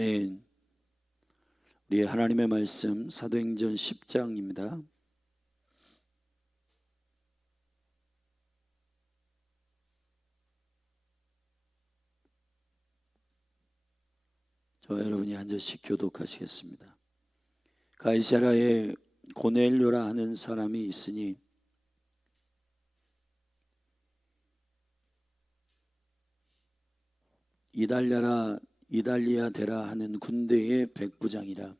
아멘. 우리 하나님의 말씀 사도행전 10장입니다. 저와 여러분이 한 절씩 교독하시겠습니다. 가이사랴에 고넬료라 하는 사람이 있으니 이달리아데라 하는 군대의 백부장이라.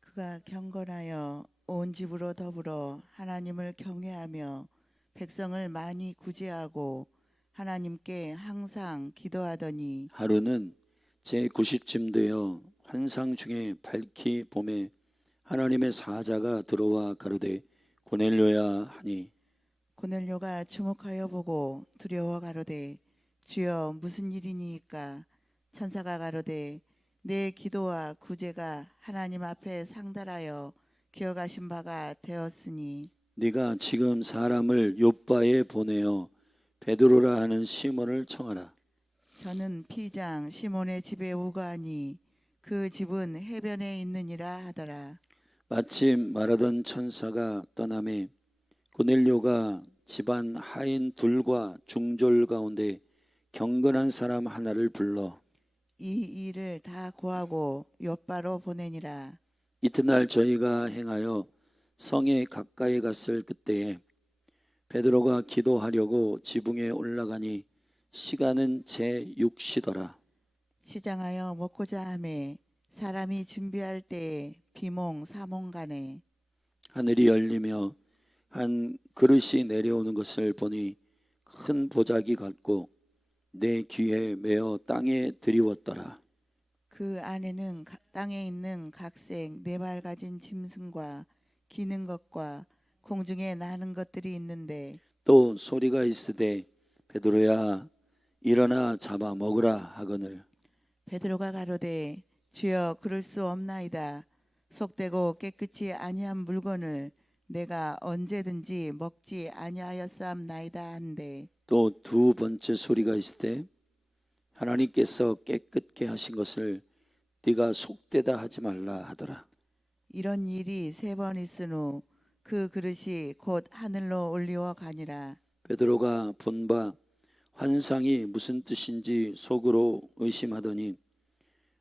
그가 경건하여 온 집으로 더불어 하나님을 경외하며 백성을 많이 구제하고 하나님께 항상 기도하더니 하루는 제90쯤 되어 환상 중에 밝히 봄에 하나님의 사자가 들어와 가로되 고넬료야 하니, 고넬료가 주목하여 보고 두려워 가로되 주여 무슨 일이니이까? 천사가 가로되 내 기도와 구제가 하나님 앞에 상달하여 기억하신 바가 되었으니 네가 지금 사람을 요바에 보내어 베드로라 하는 시몬을 청하라. 저는 피장 시몬의 집에 우거하니 그 집은 해변에 있느니라 하더라. 마침 말하던 천사가 떠나매 고넬료가 집안 하인 둘과 중졸 가운데 경건한 사람 하나를 불러 이 일을 다 고하고 요바로 보내니라. 이튿날 저희가 행하여 성에 가까이 갔을 그때에 베드로가 기도하려고 지붕에 올라가니 시간은 제6시더라. 시장하여 먹고자 하매 사람이 준비할 때에 비몽 사몽간에 하늘이 열리며 한 그릇이 내려오는 것을 보니 큰 보자기 같고 내 귀에 메어 땅에 드리웠더라. 그 안에는 땅에 있는 각색 네 발 가진 짐승과 기는 것과 공중에 나는 것들이 있는데 또 소리가 있으되 베드로야 일어나 잡아 먹으라 하거늘 베드로가 가로되 주여 그럴 수 없나이다. 속되고 깨끗이 아니한 물건을 내가 언제든지 먹지 아니하였사옵나이다 한데 또 두 번째 소리가 있으되 하나님께서 깨끗게 하신 것을 네가 속되다 하지 말라 하더라. 이런 일이 3번 있은 후 그 그릇이 곧 하늘로 올리워 가니라. 베드로가 본 바 환상이 무슨 뜻인지 속으로 의심하더니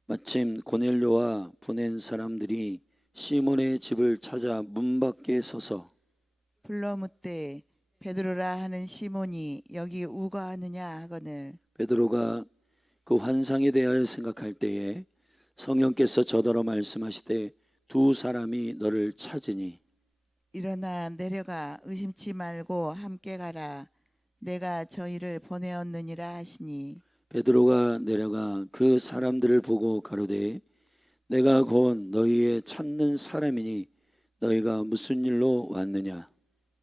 마침 고넬료와 보낸 사람들이 시몬의 집을 찾아 문 밖에 서서 불러 묻되 베드로라 하는 시몬이 여기 우거하느냐 하거늘 베드로가 그 환상에 대하여 생각할 때에 성령께서 저더러 말씀하시되 두 사람이 너를 찾으니 일어나 내려가 의심치 말고 함께 가라. 내가 저희를 보내었느니라 하시니 베드로가 내려가 그 사람들을 보고 가로되 내가 곧 너희의 찾는 사람이니 너희가 무슨 일로 왔느냐.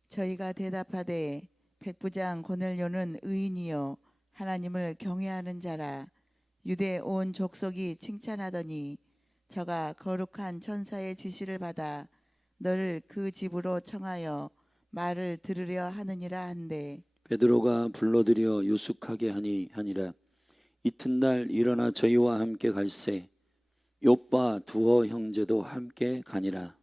저희가 대답하되 백부장 고넬료는 의인이요 하나님을 경외하는 자라. 유대 온 족속이 칭찬하더니 저가 거룩한 천사의 지시를 받아 너를 그 집으로 청하여 말을 들으려 하느니라 한데 베드로가 불러들여 유숙하게 하니라. 이튿날 일어나 저희와 함께 갈새 욥바 두어 형제도 함께 가니라.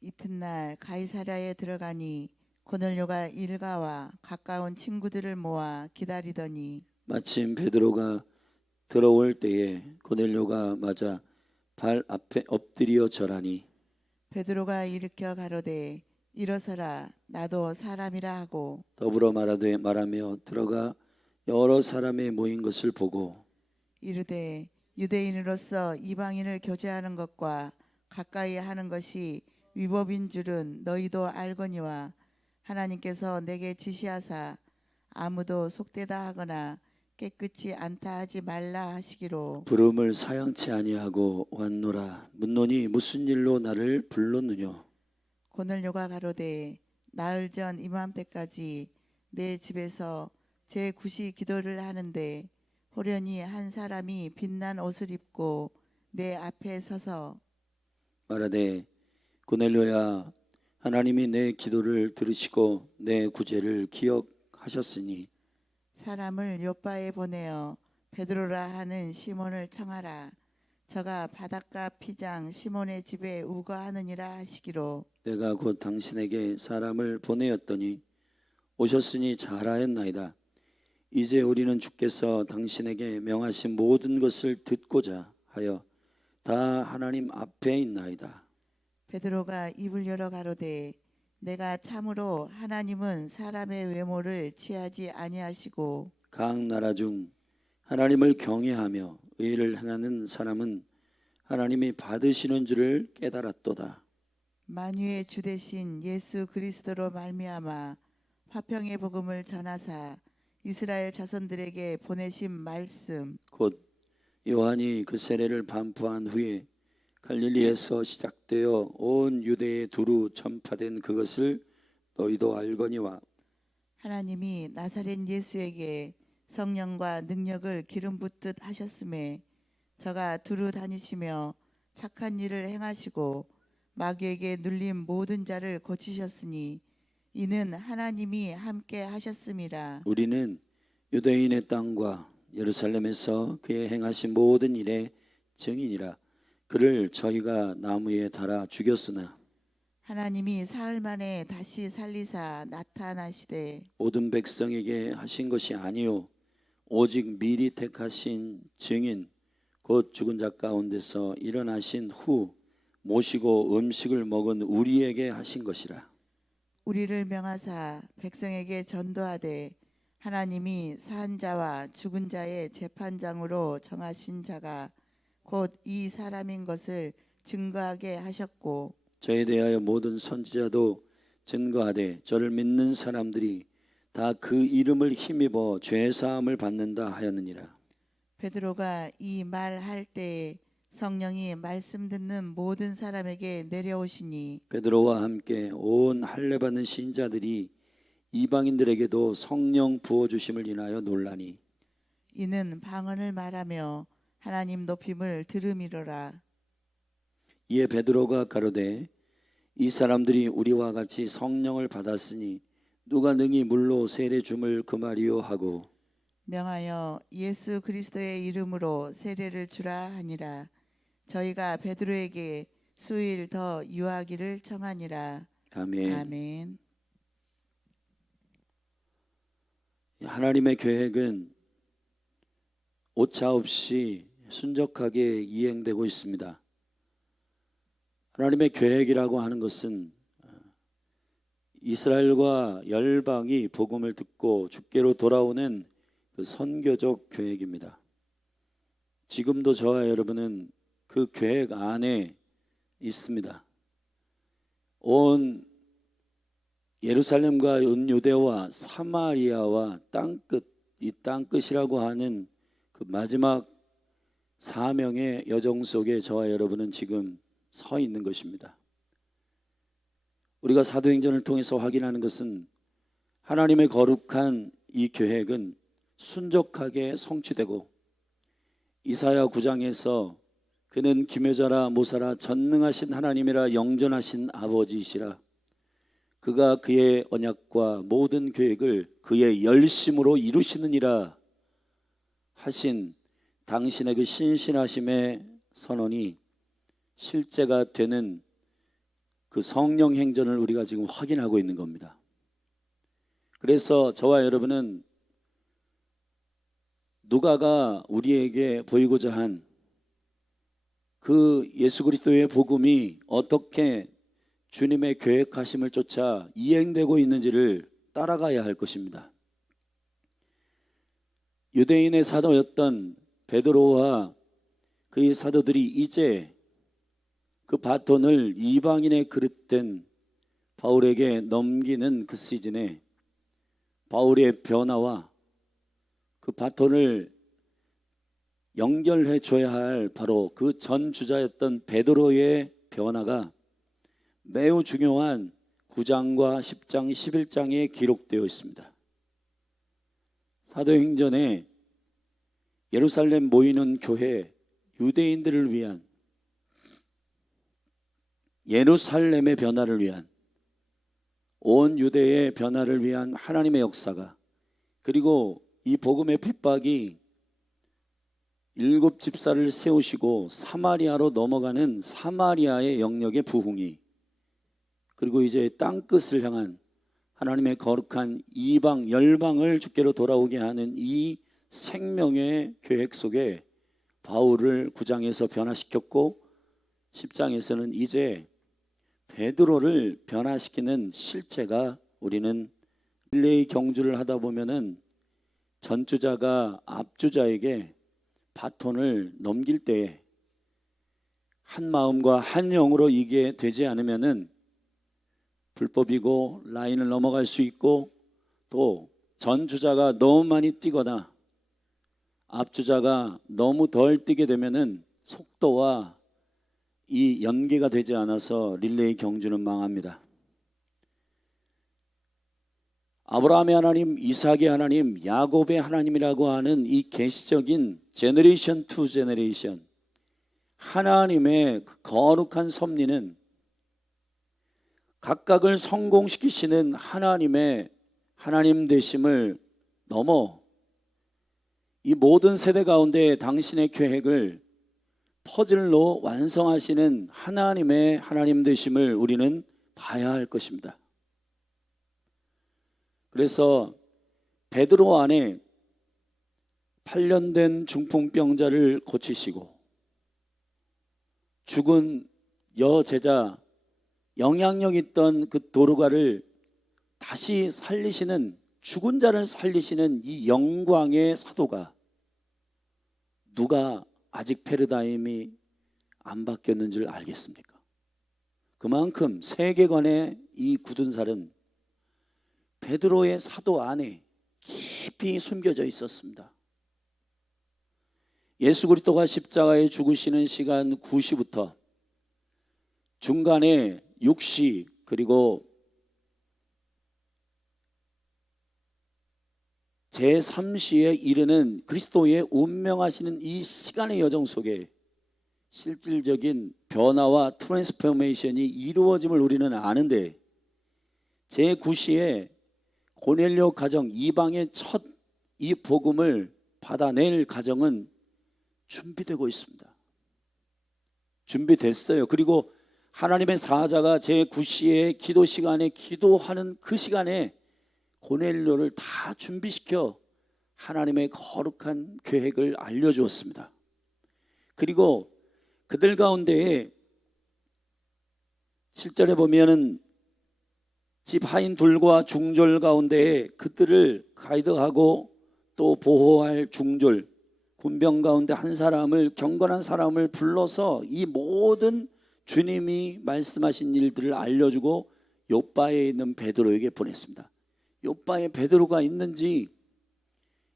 이튿날 가이사랴에 들어가니 고넬료가 일가와 가까운 친구들을 모아 기다리더니 마침 베드로가 들어올 때에 고넬료가 맞아 발 앞에 엎드려 절하니 베드로가 일으켜 가로되 일어서라 나도 사람이라 하고 더불어 말하며 들어가 여러 사람의 모인 것을 보고 이르되 유대인으로서 이방인을 교제하는 것과 가까이 하는 것이 위법인 줄은 너희도 알거니와 하나님께서 내게 지시하사 아무도 속되다 하거나 깨끗이 않다 하지 말라 하시기로 부름을 사양치 아니하고 왔노라. 묻노니 무슨 일로 나를 불렀느냐. 고넬료가 가로되 나흘 전 이맘때까지 내 집에서 제 굿이 기도를 하는데 호련히 한 사람이 빛난 옷을 입고 내 앞에 서서 말하되 고넬료야 하나님이 내 기도를 들으시고 내 구제를 기억하셨으니 사람을 요바에 보내어 베드로라 하는 시몬을 청하라. 저가 바닷가 피장 시몬의 집에 우거하느니라 하시기로 내가 곧 당신에게 사람을 보내었더니 오셨으니 잘하였나이다. 이제 우리는 주께서 당신에게 명하신 모든 것을 듣고자 하여 다 하나님 앞에 있나이다. 베드로가 입을 열어 가로되 내가 참으로 하나님은 사람의 외모를 취하지 아니하시고 각 나라 중 하나님을 경외하며 의를 행하는 사람은 하나님이 받으시는 줄을 깨달았도다. 만유의 주 되신 예수 그리스도로 말미암아 화평의 복음을 전하사 이스라엘 자손들에게 보내신 말씀 곧 요한이 그 세례를 반포한 후에 갈릴리에서 시작되어 온 유대에 두루 전파된 그것을 너희도 알거니와 하나님이 나사렛 예수에게 성령과 능력을 기름 붓듯 하셨음에 저가 두루 다니시며 착한 일을 행하시고 마귀에게 눌린 모든 자를 고치셨으니 이는 하나님이 함께 하셨음이라. 우리는 유대인의 땅과 예루살렘에서 그의 행하신 모든 일의 증인이라. 그를 저희가 나무에 달아 죽였으나 하나님이 사흘 만에 다시 살리사 나타나시되 모든 백성에게 하신 것이 아니요 오직 미리 택하신 증인 곧 죽은 자 가운데서 일어나신 후 모시고 음식을 먹은 우리에게 하신 것이라. 우리를 명하사 백성에게 전도하되 하나님이 산 자와 죽은 자의 재판장으로 정하신 자가 곧 이 사람인 것을 증거하게 하셨고 저에 대하여 모든 선지자도 증거하되 저를 믿는 사람들이 다 그 이름을 힘입어 죄 사함을 받는다 하였느니라. 베드로가 이 말할 때에 성령이 말씀 듣는 모든 사람에게 내려오시니 베드로와 함께 온 할례 받는 신자들이 이방인들에게도 성령 부어 주심을 인하여 놀라니 이는 방언을 말하며 하나님 높임을 들음이로라. 이에 베드로가 가로되 이 사람들이 우리와 같이 성령을 받았으니 누가 능히 물로 세례 줌을 금하리요 하고 명하여 예수 그리스도의 이름으로 세례를 주라 하니라. 저희가 베드로에게 수일 더 유하기를 청하니라. 아멘. 아멘. 하나님의 계획은 오차 없이 순적하게 이행되고 있습니다. 하나님의 계획이라고 하는 것은 이스라엘과 열방이 복음을 듣고 주께로 돌아오는 그 선교적 계획입니다. 지금도 저와 여러분은 그 계획 안에 있습니다. 온 예루살렘과 온 유대와 사마리아와 땅끝, 이 땅끝이라고 하는 그 마지막 사명의 여정 속에 저와 여러분은 지금 서 있는 것입니다. 우리가 사도행전을 통해서 확인하는 것은 하나님의 거룩한 이 계획은 순적하게 성취되고 이사야 9장에서 그는 기묘자라 모사라 전능하신 하나님이라 영전하신 아버지이시라 그가 그의 언약과 모든 계획을 그의 열심으로 이루시느니라 하신 당신의 그 신실하심의 선언이 실제가 되는 그 성령 행전을 우리가 지금 확인하고 있는 겁니다. 그래서 저와 여러분은 누가가 우리에게 보이고자 한 그 예수 그리스도의 복음이 어떻게 주님의 계획하심을 쫓아 이행되고 있는지를 따라가야 할 것입니다. 유대인의 사도였던 베드로와 그의 사도들이 이제 그 바톤을 이방인의 그릇된 바울에게 넘기는 그 시즌에 바울의 변화와 그 바톤을 연결해 줘야 할 바로 그 전 주자였던 베드로의 변화가 매우 중요한 9장과 10장, 11장에 기록되어 있습니다. 사도행전에 예루살렘 모이는 교회, 유대인들을 위한 예루살렘의 변화를 위한 온 유대의 변화를 위한 하나님의 역사가 그리고 이 복음의 핍박이 7 집사를 세우시고 사마리아로 넘어가는 사마리아의 영역의 부흥이, 그리고 이제 땅끝을 향한 하나님의 거룩한 이방 열방을 주께로 돌아오게 하는 이 생명의 계획 속에 바울을 9장에서 변화시켰고 10장에서는 이제 베드로를 변화시키는 실체가, 우리는 릴레이 경주를 하다 보면은 전주자가 앞주자에게 바톤을 넘길 때에 한 마음과 한 영으로 이게 되지 않으면은 불법이고 라인을 넘어갈 수 있고, 또 전주자가 너무 많이 뛰거나 앞주자가 너무 덜 뛰게 되면은 속도와 이 연계가 되지 않아서 릴레이 경주는 망합니다. 아브라함의 하나님, 이삭의 하나님, 야곱의 하나님이라고 하는 이 계시적인 제너레이션 투 제너레이션, 하나님의 그 거룩한 섭리는 각각을 성공시키시는 하나님의 하나님 되심을 넘어 이 모든 세대 가운데 당신의 계획을 퍼즐로 완성하시는 하나님의 하나님 되심을 우리는 봐야 할 것입니다. 그래서 베드로 안에 8년 된 중풍병자를 고치시고, 죽은 여제자, 영향력 있던 그 도르가를 다시 살리시는, 죽은 자를 살리시는 이 영광의 사도가, 누가 아직 패러다임이 안 바뀌었는 줄 알겠습니까? 그만큼 세계관의 이 굳은 살은 베드로의 사도 안에 깊이 숨겨져 있었습니다. 예수 그리스도가 십자가에 죽으시는 시간 9시부터 중간에 6시 그리고 제3시에 이르는 그리스도의 운명하시는 이 시간의 여정 속에 실질적인 변화와 트랜스포메이션이 이루어짐을 우리는 아는데, 제9시에 고넬료 가정, 이방의 첫 이 복음을 받아낼 가정은 준비되고 있습니다. 준비됐어요. 그리고 하나님의 사자가 제9시에 기도 시간에 기도하는 그 시간에 고넬료를 다 준비시켜 하나님의 거룩한 계획을 알려주었습니다. 그리고 그들 가운데에 7절에 보면은 집하인 둘과 중졸 가운데에 그들을 가이드하고 또 보호할 중졸, 군병 가운데 한 사람을, 경건한 사람을 불러서 이 모든 주님이 말씀하신 일들을 알려주고 요바에 있는 베드로에게 보냈습니다. 요바에 베드로가 있는지,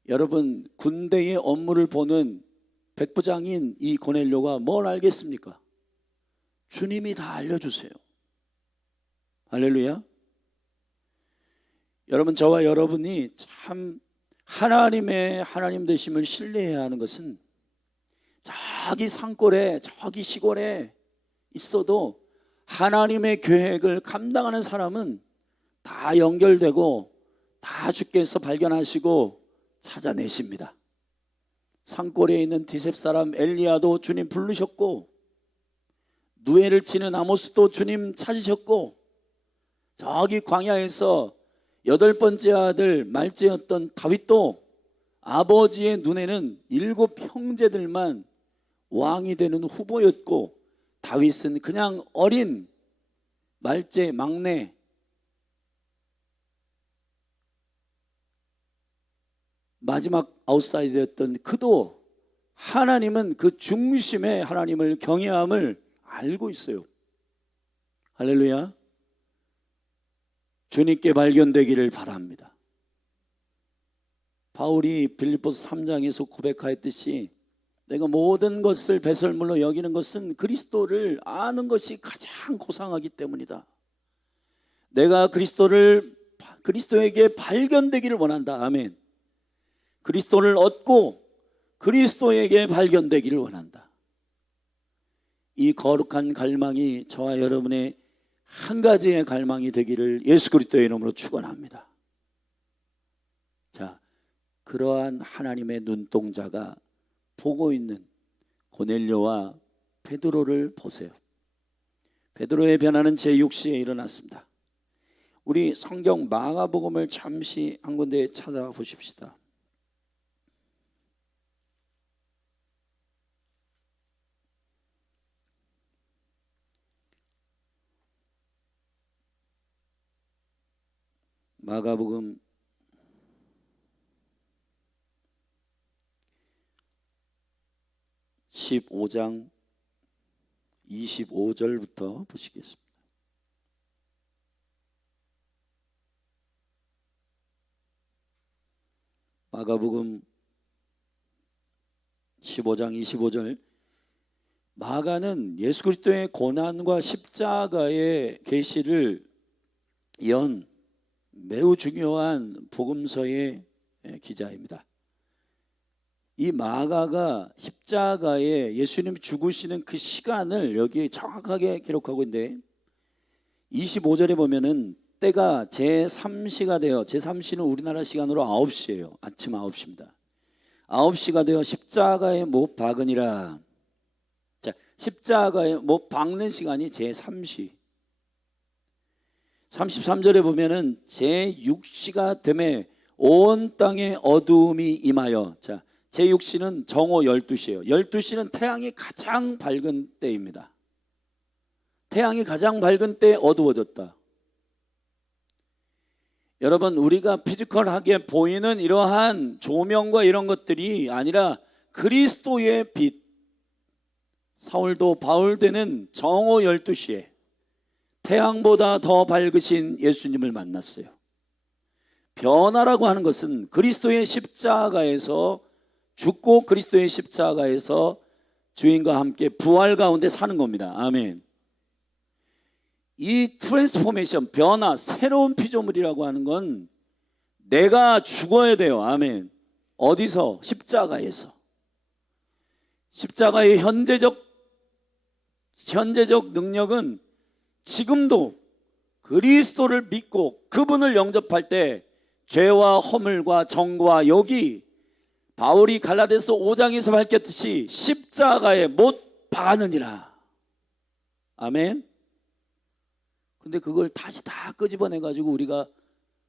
여러분 군대의 업무를 보는 백부장인 이 고넬료가 뭘 알겠습니까? 주님이 다 알려주세요. 할렐루야. 여러분, 저와 여러분이 참 하나님의 하나님 되심을 신뢰해야 하는 것은, 저기 산골에 저기 시골에 있어도 하나님의 계획을 감당하는 사람은 다 연결되고 다 주께서 발견하시고 찾아내십니다. 산골에 있는 디셉 사람 엘리야도 주님 부르셨고, 누에를 치는 아모스도 주님 찾으셨고, 저기 광야에서 8번째 아들 말제였던 다윗도 아버지의 눈에는 7 형제들만 왕이 되는 후보였고, 다윗은 그냥 어린 말제 막내, 마지막 아웃사이더였던 그도 하나님은 그 중심에 하나님을 경외함을 알고 있어요. 할렐루야. 주님께 발견되기를 바랍니다. 바울이 빌립보서 3장에서 고백하였듯이, 내가 모든 것을 배설물로 여기는 것은 그리스도를 아는 것이 가장 고상하기 때문이다. 내가 그리스도에게 발견되기를 원한다. 아멘. 그리스도를 얻고 그리스도에게 발견되기를 원한다. 이 거룩한 갈망이 저와 여러분의 한 가지의 갈망이 되기를 예수 그리스도의 이름으로 축원합니다. 자, 그러한 하나님의 눈동자가 보고 있는 고넬료와 베드로를 보세요. 베드로의 변화는 제6시에 일어났습니다. 우리 성경 마가복음을 잠시 한 군데 찾아보십시다. 마가복음 15장 25절부터 보시겠습니다. 마가복음 15장 25절. 마가는 예수 그리스도의 고난과 십자가의 계시를 연 매우 중요한 복음서의 기자입니다. 이 마가가 십자가에 예수님이 죽으시는 그 시간을 여기 정확하게 기록하고 있는데 25절에 보면은 때가 제3시가 되어, 제3시는 우리나라 시간으로 9시예요. 아침 9시입니다. 9시가 되어 십자가에 못 박으니라. 자, 십자가에 못 박는 시간이 제3시. 33절에 보면은 제6시가 되매 온 땅에 어두움이 임하여. 자, 제6시는 정오 12시예요. 12시는 태양이 가장 밝은 때입니다. 태양이 가장 밝은 때 어두워졌다. 여러분, 우리가 피지컬하게 보이는 이러한 조명과 이런 것들이 아니라 그리스도의 빛, 사울도 바울되는 정오 12시에 태양보다 더 밝으신 예수님을 만났어요. 변화라고 하는 것은 그리스도의 십자가에서 죽고 그리스도의 십자가에서 주인과 함께 부활 가운데 사는 겁니다. 아멘. 이 트랜스포메이션, 변화, 새로운 피조물이라고 하는 건 내가 죽어야 돼요. 아멘. 어디서? 십자가에서. 십자가의 현재적 능력은 지금도 그리스도를 믿고 그분을 영접할 때 죄와 허물과 정과 욕이 바울이 갈라디아서 5장에서 밝혔듯이 십자가에 못 박았느니라. 아멘. 근데 그걸 다시 다 끄집어내 가지고 우리가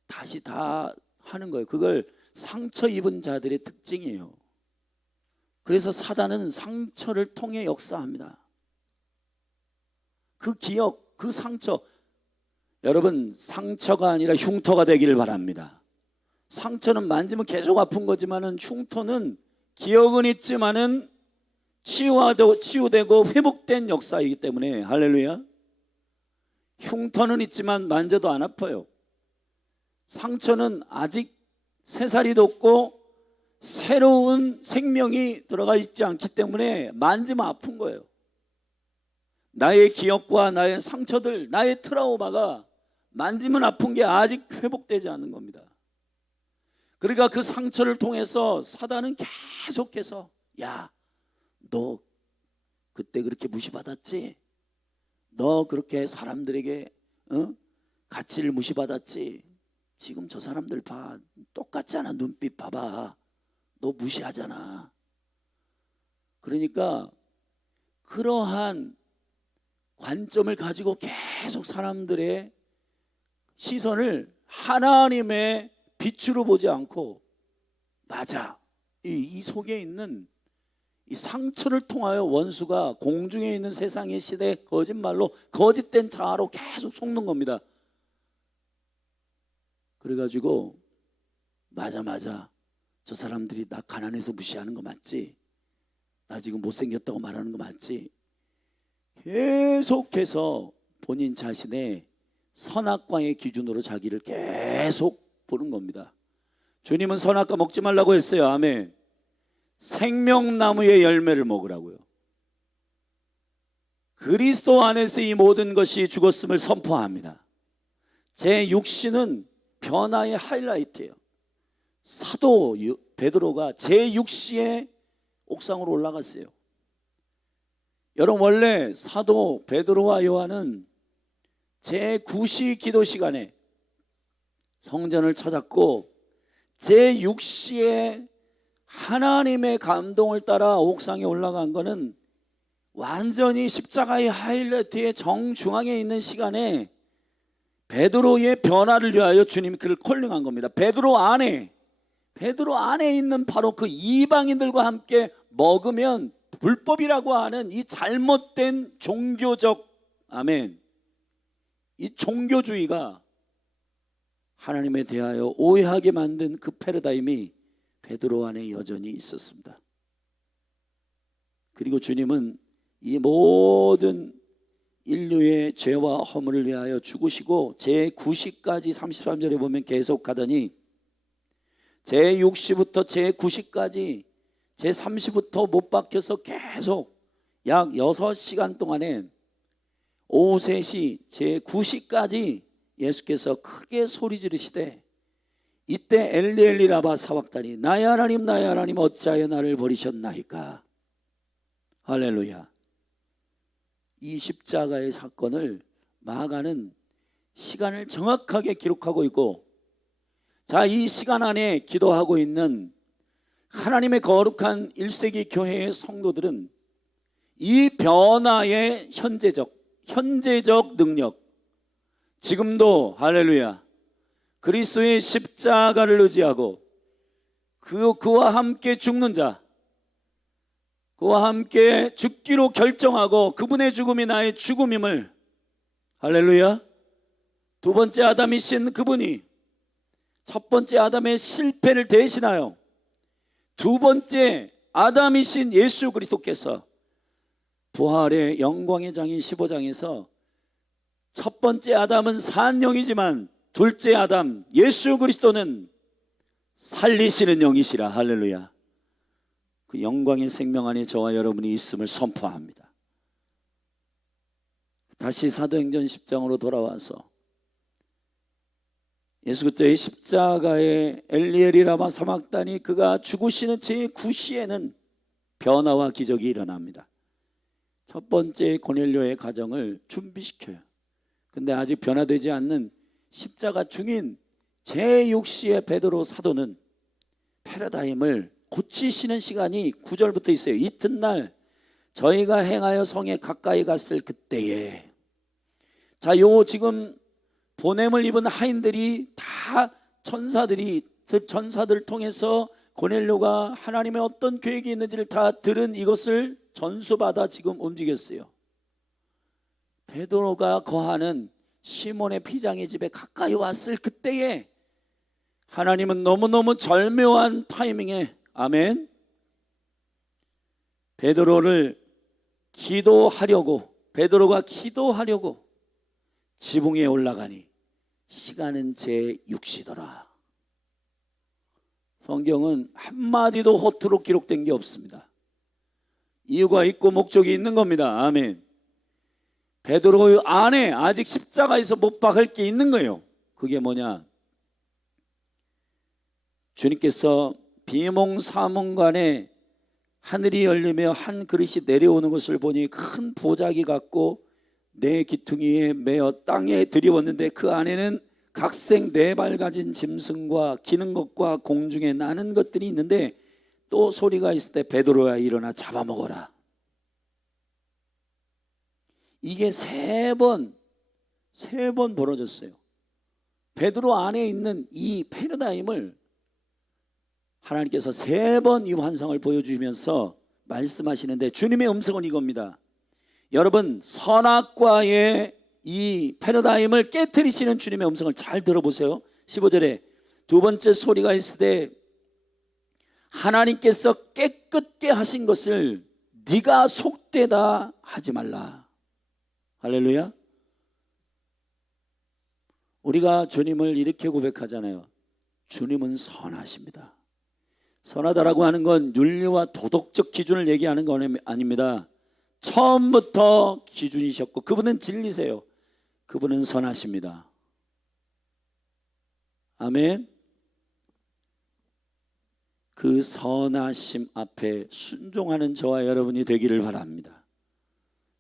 다시 다 하는 거예요. 그걸 상처 입은 자들의 특징이에요. 그래서 사단은 상처를 통해 역사합니다. 그 기억, 그 상처, 여러분 상처가 아니라 흉터가 되기를 바랍니다. 상처는 만지면 계속 아픈 거지만은 흉터는 기억은 있지만은 치유되고 회복된 역사이기 때문에 할렐루야. 흉터는 있지만 만져도 안 아파요. 상처는 아직 새살이 돋고 새로운 생명이 들어가 있지 않기 때문에 만지면 아픈 거예요. 나의 기억과 나의 상처들, 나의 트라우마가 만지면 아픈 게 아직 회복되지 않는 겁니다. 그러니까 그 상처를 통해서 사단은 계속해서 야, 너 그때 그렇게 무시받았지? 너 그렇게 사람들에게 가치를 무시받았지? 지금 저 사람들 봐, 똑같지 않아? 눈빛 봐봐, 너 무시하잖아. 그러니까 그러한 관점을 가지고 계속 사람들의 시선을 하나님의 빛으로 보지 않고, 맞아, 이 속에 있는 이 상처를 통하여 원수가 공중에 있는 세상의 시대 거짓말로 거짓된 자아로 계속 속는 겁니다. 그래가지고 맞아, 저 사람들이 나 가난해서 무시하는 거 맞지? 나 지금 못생겼다고 말하는 거 맞지? 계속해서 본인 자신의 선악과의 기준으로 자기를 계속 보는 겁니다. 주님은 선악과 먹지 말라고 했어요. 아멘. 생명나무의 열매를 먹으라고요. 그리스도 안에서 이 모든 것이 죽었음을 선포합니다. 제6시는 변화의 하이라이트예요. 사도 베드로가 제6시에 옥상으로 올라갔어요. 여러분, 원래 사도 베드로와 요한은 제9시 기도 시간에 성전을 찾았고 제6시에 하나님의 감동을 따라 옥상에 올라간 거는 완전히 십자가의 하이라이트의 정중앙에 있는 시간에 베드로의 변화를 위하여 주님이 그를 콜링한 겁니다. 베드로 안에 있는 바로 그 이방인들과 함께 먹으면 불법이라고 하는 이 잘못된 종교적, 아멘, 이 종교주의가 하나님에 대하여 오해하게 만든 그 패러다임이 베드로 안에 여전히 있었습니다. 그리고 주님은 이 모든 인류의 죄와 허물을 위하여 죽으시고 제9시까지 33절에 보면 계속 가더니 제6시부터 제9시까지 제30부터 못 박혀서 계속 약 6시간 동안에 오후 3시 제9시까지 예수께서 크게 소리 지르시되 이때 엘리 라바 사박다니 나의 하나님 어찌하여 나를 버리셨나이까. 할렐루야. 이 십자가의 사건을 마가는 시간을 정확하게 기록하고 있고, 자, 이 시간 안에 기도하고 있는 하나님의 거룩한 1세기 교회의 성도들은 이 변화의 현재적 능력, 지금도 할렐루야 그리스도의 십자가를 의지하고 그와 함께 죽는 자, 그와 함께 죽기로 결정하고 그분의 죽음이 나의 죽음임을, 할렐루야, 두 번째 아담이신 그분이 첫 번째 아담의 실패를 대신하여 두 번째 아담이신 예수 그리스도께서 부활의 영광의 장인 15장에서 첫 번째 아담은 산 영이지만 둘째 아담 예수 그리스도는 살리시는 영이시라. 할렐루야. 그 영광의 생명 안에 저와 여러분이 있음을 선포합니다. 다시 사도행전 10장으로 돌아와서 예수 그리스도의 십자가의 엘리 라마 사막단이 그가 죽으시는 제9시에는 변화와 기적이 일어납니다. 첫 번째 고넬료의 가정을 준비시켜요. 근데 아직 변화되지 않는 십자가 중인 제6시의 베드로 사도는 패러다임을 고치시는 시간이 9절부터 있어요. 이튿날 저희가 행하여 성에 가까이 갔을 그때에, 자, 요 지금 보냄을 입은 하인들이 다 전사들 통해서 고넬료가 하나님의 어떤 계획이 있는지를 다 들은 이것을 전수받아 지금 움직였어요. 베드로가 거하는 시몬의 피장의 집에 가까이 왔을 그때에 하나님은 너무너무 절묘한 타이밍에, 아멘, 베드로가 기도하려고 지붕에 올라가니 시간은 제6시더라. 성경은 한마디도 허투루 기록된 게 없습니다. 이유가 있고 목적이 있는 겁니다. 아멘. 베드로 안에 아직 십자가에서 못 박을 게 있는 거예요. 그게 뭐냐? 주님께서 비몽사몽간에 하늘이 열리며 한 그릇이 내려오는 것을 보니 큰 보자기 같고 내 기퉁이에 매어 땅에 들이웠는데 그 안에는 각색 4발 가진 짐승과 기는 것과 공중에 나는 것들이 있는데 또 소리가 있을 때 베드로야 일어나 잡아먹어라. 이게 세 번 벌어졌어요. 베드로 안에 있는 이 패러다임을 하나님께서 3번 이 환상을 보여주면서 말씀하시는데 주님의 음성은 이겁니다. 여러분, 선악과의 이 패러다임을 깨트리시는 주님의 음성을 잘 들어보세요. 15절에 두 번째 소리가 있을 때 하나님께서 깨끗게 하신 것을 네가 속되다 하지 말라. 할렐루야. 우리가 주님을 이렇게 고백하잖아요. 주님은 선하십니다. 선하다라고 하는 건 윤리와 도덕적 기준을 얘기하는 건 아닙니다. 처음부터 기준이셨고 그분은 진리세요. 그분은 선하십니다. 아멘. 그 선하심 앞에 순종하는 저와 여러분이 되기를 바랍니다.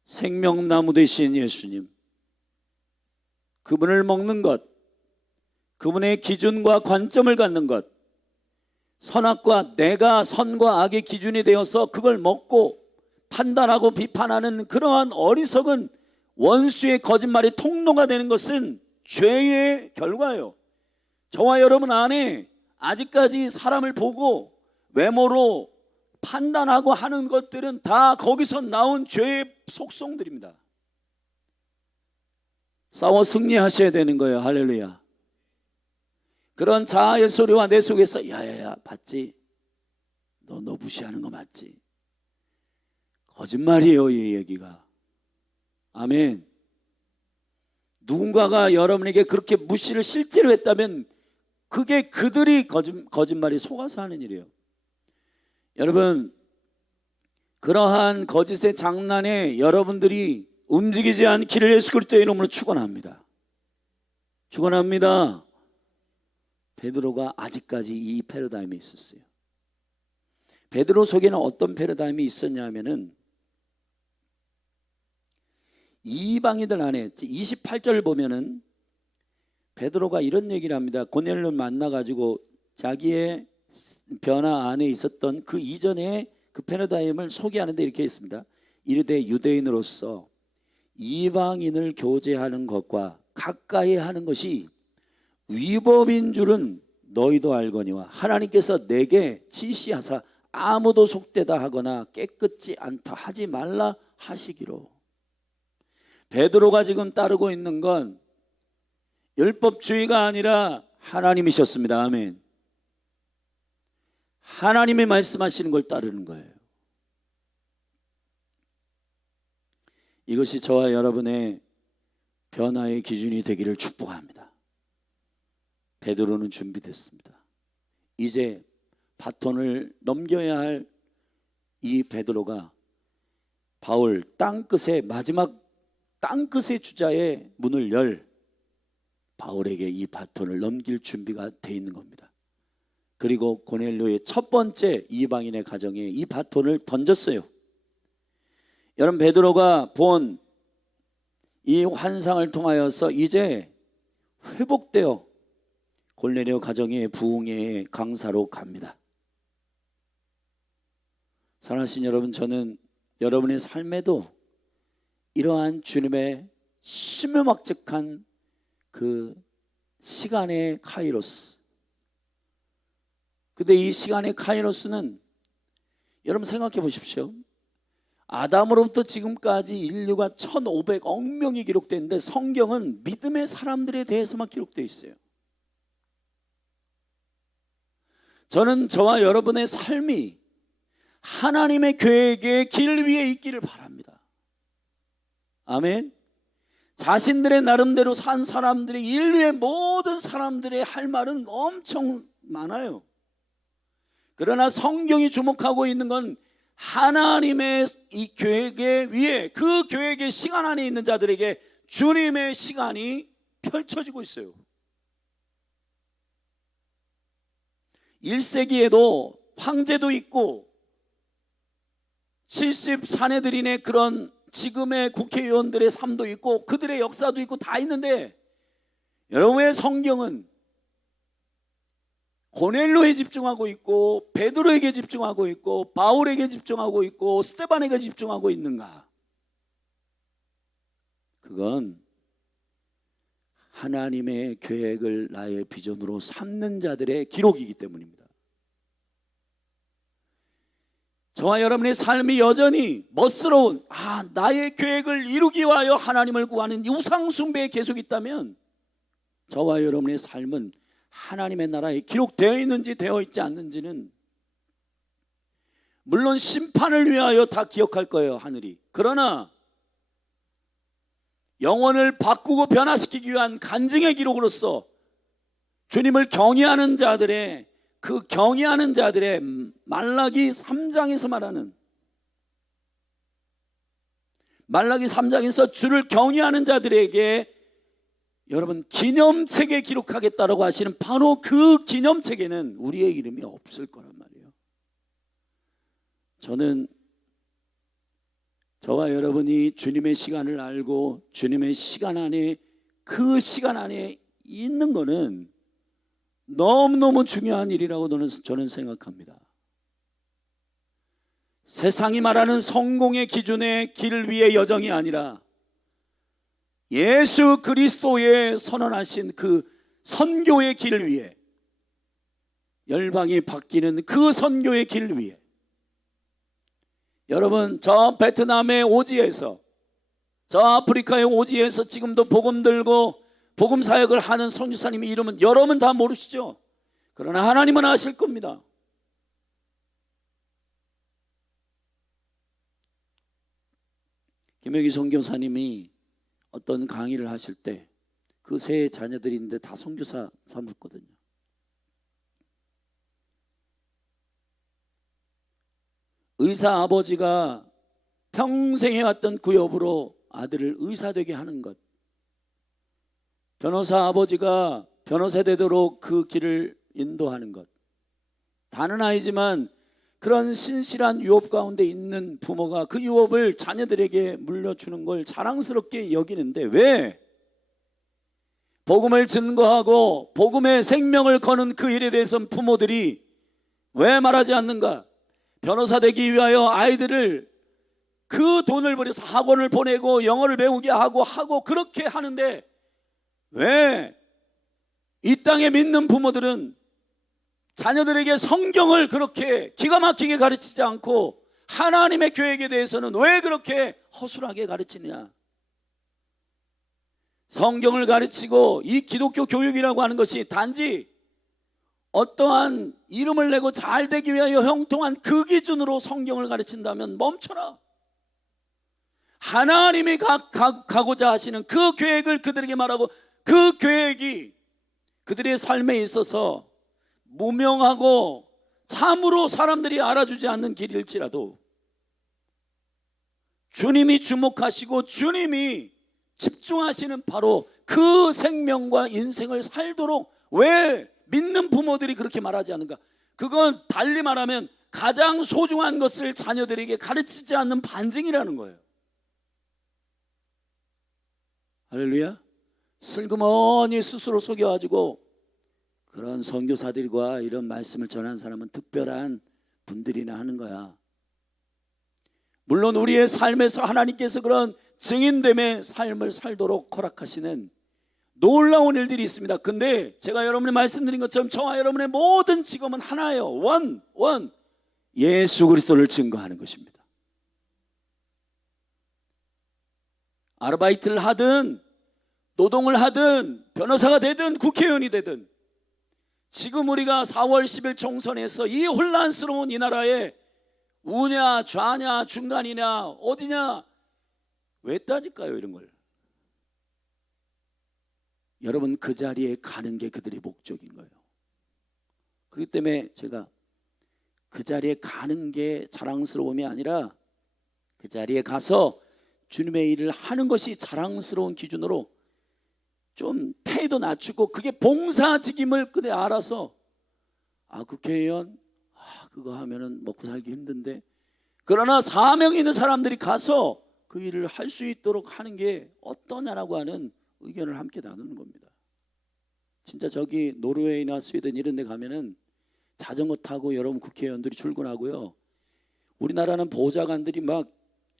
생명나무 되신 예수님, 그분을 먹는 것, 그분의 기준과 관점을 갖는 것, 선악과 내가 선과 악의 기준이 되어서 그걸 먹고 판단하고 비판하는 그러한 어리석은 원수의 거짓말이 통로가 되는 것은 죄의 결과예요. 저와 여러분 안에 아직까지 사람을 보고 외모로 판단하고 하는 것들은 다 거기서 나온 죄의 속성들입니다. 싸워 승리하셔야 되는 거예요. 할렐루야. 그런 자아의 소리와 내 속에서 야야야 봤지? 너 무시하는 거 맞지? 거짓말이에요, 이 얘기가. 아멘. 누군가가 여러분에게 그렇게 무시를 실제로 했다면 그게 그들이 거짓말이 속아서 하는 일이에요. 여러분, 그러한 거짓의 장난에 여러분들이 움직이지 않기를 예수 그리스도의 이름으로 축원합니다. 축원합니다. 베드로가 아직까지 이 패러다임에 있었어요. 베드로 속에는 어떤 패러다임이 있었냐면은 이방인들 안에 28절 보면은 베드로가 이런 얘기를 합니다. 고넬료를 만나가지고 자기의 변화 안에 있었던 그 이전에 그 패러다임을 소개하는데 이렇게 있습니다. 이르되 유대인으로서 이방인을 교제하는 것과 가까이 하는 것이 위법인 줄은 너희도 알거니와 하나님께서 내게 지시하사 아무도 속되다 하거나 깨끗지 않다 하지 말라 하시기로. 베드로가 지금 따르고 있는 건 율법주의가 아니라 하나님이셨습니다. 아멘. 하나님이 말씀하시는 걸 따르는 거예요. 이것이 저와 여러분의 변화의 기준이 되기를 축복합니다. 베드로는 준비됐습니다. 이제 바톤을 넘겨야 할 이 베드로가 바울 땅끝의 마지막 땅끝의 주자의 문을 열 바울에게 이 바톤을 넘길 준비가 돼 있는 겁니다. 그리고 고넬료의 첫 번째 이방인의 가정에 이 바톤을 던졌어요. 여러분, 베드로가 본 이 환상을 통하여서 이제 회복되어 고넬료 가정의 부흥의 강사로 갑니다. 사랑하신 여러분, 저는 여러분의 삶에도 이러한 주님의 심묘막측한 그 시간의 카이로스, 근데 이 시간의 카이로스는 여러분 생각해 보십시오. 아담으로부터 지금까지 인류가 1500억 명이 기록되는데 성경은 믿음의 사람들에 대해서만 기록되어 있어요. 저는 저와 여러분의 삶이 하나님의 계획의 길 위에 있기를 바랍니다. 아멘. 자신들의 나름대로 산 사람들이, 인류의 모든 사람들의 할 말은 엄청 많아요. 그러나 성경이 주목하고 있는 건 하나님의 이 계획의 위에, 그 계획의 시간 안에 있는 자들에게 주님의 시간이 펼쳐지고 있어요. 1세기에도 황제도 있고 70 사내들인의 그런 지금의 국회의원들의 삶도 있고 그들의 역사도 있고 다 있는데, 여러분의 성경은 고넬료에 집중하고 있고 베드로에게 집중하고 있고 바울에게 집중하고 있고 스데반에게 집중하고 있는가? 그건 하나님의 계획을 나의 비전으로 삼는 자들의 기록이기 때문입니다. 저와 여러분의 삶이 여전히 멋스러운 나의 계획을 이루기 위하여 하나님을 구하는 우상 숭배에 계속 있다면 저와 여러분의 삶은 하나님의 나라에 기록되어 있는지 되어 있지 않는지는, 물론 심판을 위하여 다 기억할 거예요, 하늘이. 그러나 영혼을 바꾸고 변화시키기 위한 간증의 기록으로서 주님을 경외하는 자들의, 그 경외하는 자들의 말라기 3장에서 말하는, 말라기 3장에서 주를 경외하는 자들에게 여러분 기념책에 기록하겠다라고 하시는 바로 그 기념책에는 우리의 이름이 없을 거란 말이에요. 저는 저와 여러분이 주님의 시간을 알고 주님의 시간 안에, 그 시간 안에 있는 거는 너무너무 중요한 일이라고 저는 생각합니다. 세상이 말하는 성공의 기준의 길 위의 여정이 아니라 예수 그리스도의 선언하신 그 선교의 길 위에, 열방이 바뀌는 그 선교의 길 위에, 여러분 저 베트남의 오지에서, 저 아프리카의 오지에서 지금도 복음 들고 복음 사역을 하는 선교사님의 이름은 여러분 다 모르시죠? 그러나 하나님은 아실 겁니다. 김혁희 선교사님이 어떤 강의를 하실 때 그 세 자녀들이 있는데 다 선교사 삼았거든요. 의사 아버지가 평생 해왔던 그 업으로 아들을 의사 되게 하는 것, 변호사 아버지가 변호사 되도록 그 길을 인도하는 것, 다는 아니지만 그런 신실한 유업 가운데 있는 부모가 그 유업을 자녀들에게 물려주는 걸 자랑스럽게 여기는데, 왜 복음을 증거하고 복음의 생명을 거는 그 일에 대해서는 부모들이 왜 말하지 않는가? 변호사 되기 위하여 아이들을 그 돈을 벌여서 학원을 보내고 영어를 배우게 하고 그렇게 하는데, 왜 이 땅에 믿는 부모들은 자녀들에게 성경을 그렇게 기가 막히게 가르치지 않고 하나님의 계획에 대해서는 왜 그렇게 허술하게 가르치느냐? 성경을 가르치고 이 기독교 교육이라고 하는 것이 단지 어떠한 이름을 내고 잘 되기 위하여 형통한 그 기준으로 성경을 가르친다면 멈춰라. 하나님이 가고자 하시는 그 계획을 그들에게 말하고, 그 계획이 그들의 삶에 있어서 무명하고 참으로 사람들이 알아주지 않는 길일지라도 주님이 주목하시고 주님이 집중하시는 바로 그 생명과 인생을 살도록 왜 믿는 부모들이 그렇게 말하지 않는가? 그건 달리 말하면 가장 소중한 것을 자녀들에게 가르치지 않는 반증이라는 거예요. 할렐루야. 슬그머니 스스로 속여가지고 그런 선교사들과 이런 말씀을 전하는 사람은 특별한 분들이나 하는 거야. 물론 우리의 삶에서 하나님께서 그런 증인됨의 삶을 살도록 허락하시는 놀라운 일들이 있습니다. 근데 제가 여러분이 말씀드린 것처럼 저와 여러분의 모든 직업은 하나예요. 원. 예수 그리스도를 증거하는 것입니다. 아르바이트를 하든 노동을 하든 변호사가 되든 국회의원이 되든, 지금 우리가 4월 10일 총선에서 이 혼란스러운 이 나라에 우냐 좌냐 중간이냐 어디냐 왜 따질까요? 이런 걸. 여러분 그 자리에 가는 게 그들의 목적인 거예요. 그렇기 때문에 제가 그 자리에 가는 게 자랑스러움이 아니라 그 자리에 가서 주님의 일을 하는 것이 자랑스러운 기준으로 좀 태도 낮추고, 그게 봉사직임을 그대 알아서, 국회의원 그거 하면은 먹고 살기 힘든데, 그러나 사명이 있는 사람들이 가서 그 일을 할 수 있도록 하는 게 어떠냐라고 하는 의견을 함께 나누는 겁니다. 진짜 저기 노르웨이나 스웨덴 이런 데 가면은 자전거 타고 여러분 국회의원들이 출근하고요, 우리나라는 보좌관들이 막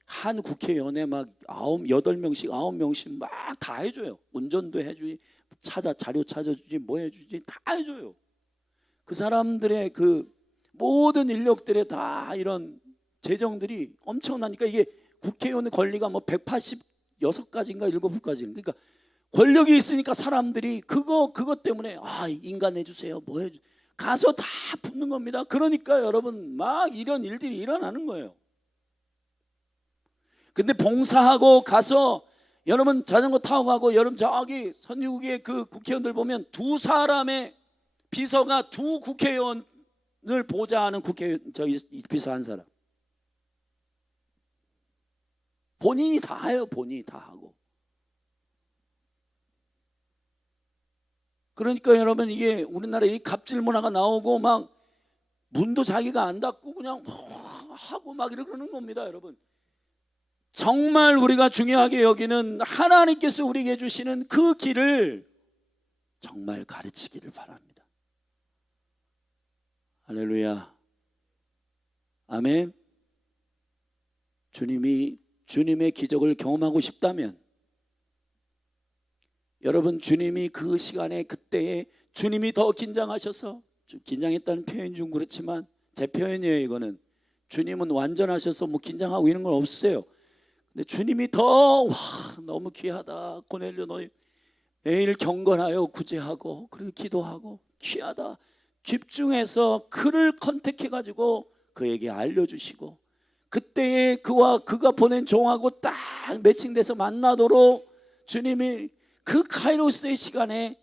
한 국회의원에 막 8명씩 9명씩 막 다 해줘요. 운전도 해주지, 자료 찾아주지, 뭐 해주지, 다 해줘요. 그 사람들의 그 모든 인력들의 다 이런 재정들이 엄청나니까, 이게 국회의원의 권리가 뭐 186가지인가 7가지인가, 그러니까 권력이 있으니까 사람들이 그것 때문에 인간 해주세요, 뭐 해주, 가서 다 붙는 겁니다. 그러니까 여러분 막 이런 일들이 일어나는 거예요. 근데 봉사하고 가서 여러분 자전거 타고 가고, 여러분 저기 선진국의 그 국회의원들 보면 두 사람의 비서가 두 국회의원을 보좌하는 국회의원, 저희 비서 한 사람, 본인이 다 해요. 본인이 다 하고. 그러니까 여러분 이게 우리나라에 이 갑질 문화가 나오고 막 문도 자기가 안 닫고 그냥 하고 막 이러는 겁니다. 여러분 정말 우리가 중요하게 여기는 하나님께서 우리에게 주시는 그 길을 정말 가르치기를 바랍니다. 할렐루야. 아멘. 주님의 기적을 경험하고 싶다면 여러분, 주님이 그 시간에 그때에 주님이 더 긴장하셔서, 긴장했다는 표현이 좀 그렇지만 제 표현이에요. 이거는 주님은 완전하셔서 뭐 긴장하고 이런 건 없어요. 근데 주님이 더 너무 귀하다. 고넬료 너 매일 경건하여 구제하고 그리고 기도하고 귀하다. 집중해서 그를 컨택해가지고 그에게 알려주시고 그때에 그와 그가 보낸 종하고 딱 매칭돼서 만나도록 주님이 그 카이로스의 시간에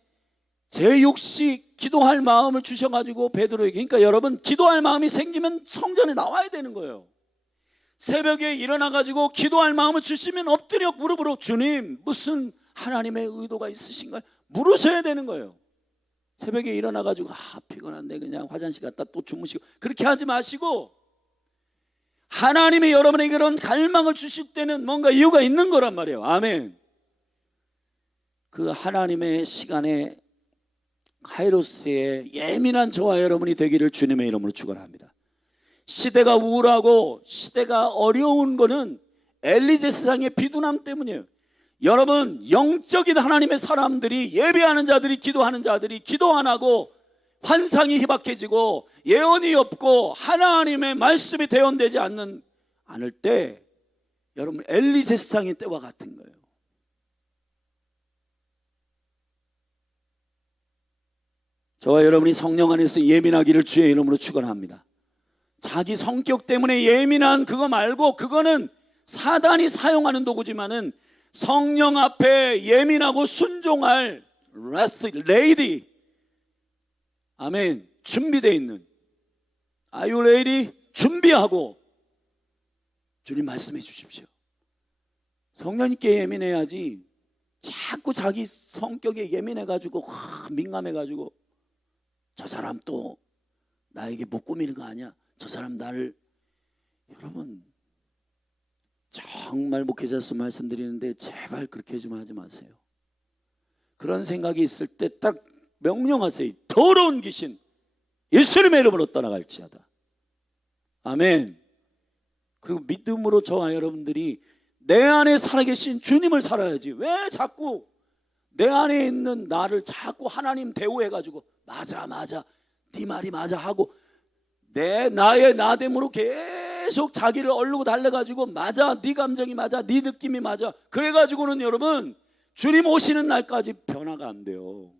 제6시 기도할 마음을 주셔가지고 베드로에게, 그러니까 여러분, 기도할 마음이 생기면 성전에 나와야 되는 거예요. 새벽에 일어나가지고 기도할 마음을 주시면 엎드려 무릎으로 주님 무슨 하나님의 의도가 있으신가요? 물으셔야 되는 거예요. 새벽에 일어나가지고 피곤한데 그냥 화장실 갔다 또 주무시고 그렇게 하지 마시고, 하나님이 여러분에게 그런 갈망을 주실 때는 뭔가 이유가 있는 거란 말이에요. 아멘. 그 하나님의 시간에 카이로스의 예민한 저와 여러분이 되기를 주님의 이름으로 축원합니다. 시대가 우울하고 시대가 어려운 거는 엘리제 세상의 비둔함 때문이에요. 여러분, 영적인 하나님의 사람들이, 예배하는 자들이, 기도하는 자들이 기도 안 하고 환상이 희박해지고 예언이 없고 하나님의 말씀이 대언되지 않을 때, 여러분, 엘리제 세상의 때와 같은 거예요. 저와 여러분이 성령 안에서 예민하기를 주의 이름으로 축원합니다. 자기 성격 때문에 예민한 그거 말고, 그거는 사단이 사용하는 도구지만은 성령 앞에 예민하고 순종할 레이디, 아멘, 준비되어 있는, Are you ready? 준비하고 주님 말씀해 주십시오. 성령님께 예민해야지 자꾸 자기 성격에 예민해가지고 민감해가지고 저 사람 또 나에게 못 꾸미는 거 아니야? 저 사람 나를, 여러분, 정말 목회자로서 말씀드리는데 제발 그렇게 좀 하지 마세요. 그런 생각이 있을 때 딱 명령하세요. 더러운 귀신 예수님의 이름으로 떠나갈지어다. 아멘. 그리고 믿음으로 저와 여러분들이 내 안에 살아계신 주님을 살아야지. 왜 자꾸 내 안에 있는 나를 자꾸 하나님 대우해가지고 맞아 네 말이 맞아 하고 나의 나됨으로 계속 자기를 얼르고 달래가지고 맞아, 네 감정이 맞아, 네 느낌이 맞아, 그래가지고는 여러분 주님 오시는 날까지 변화가 안 돼요.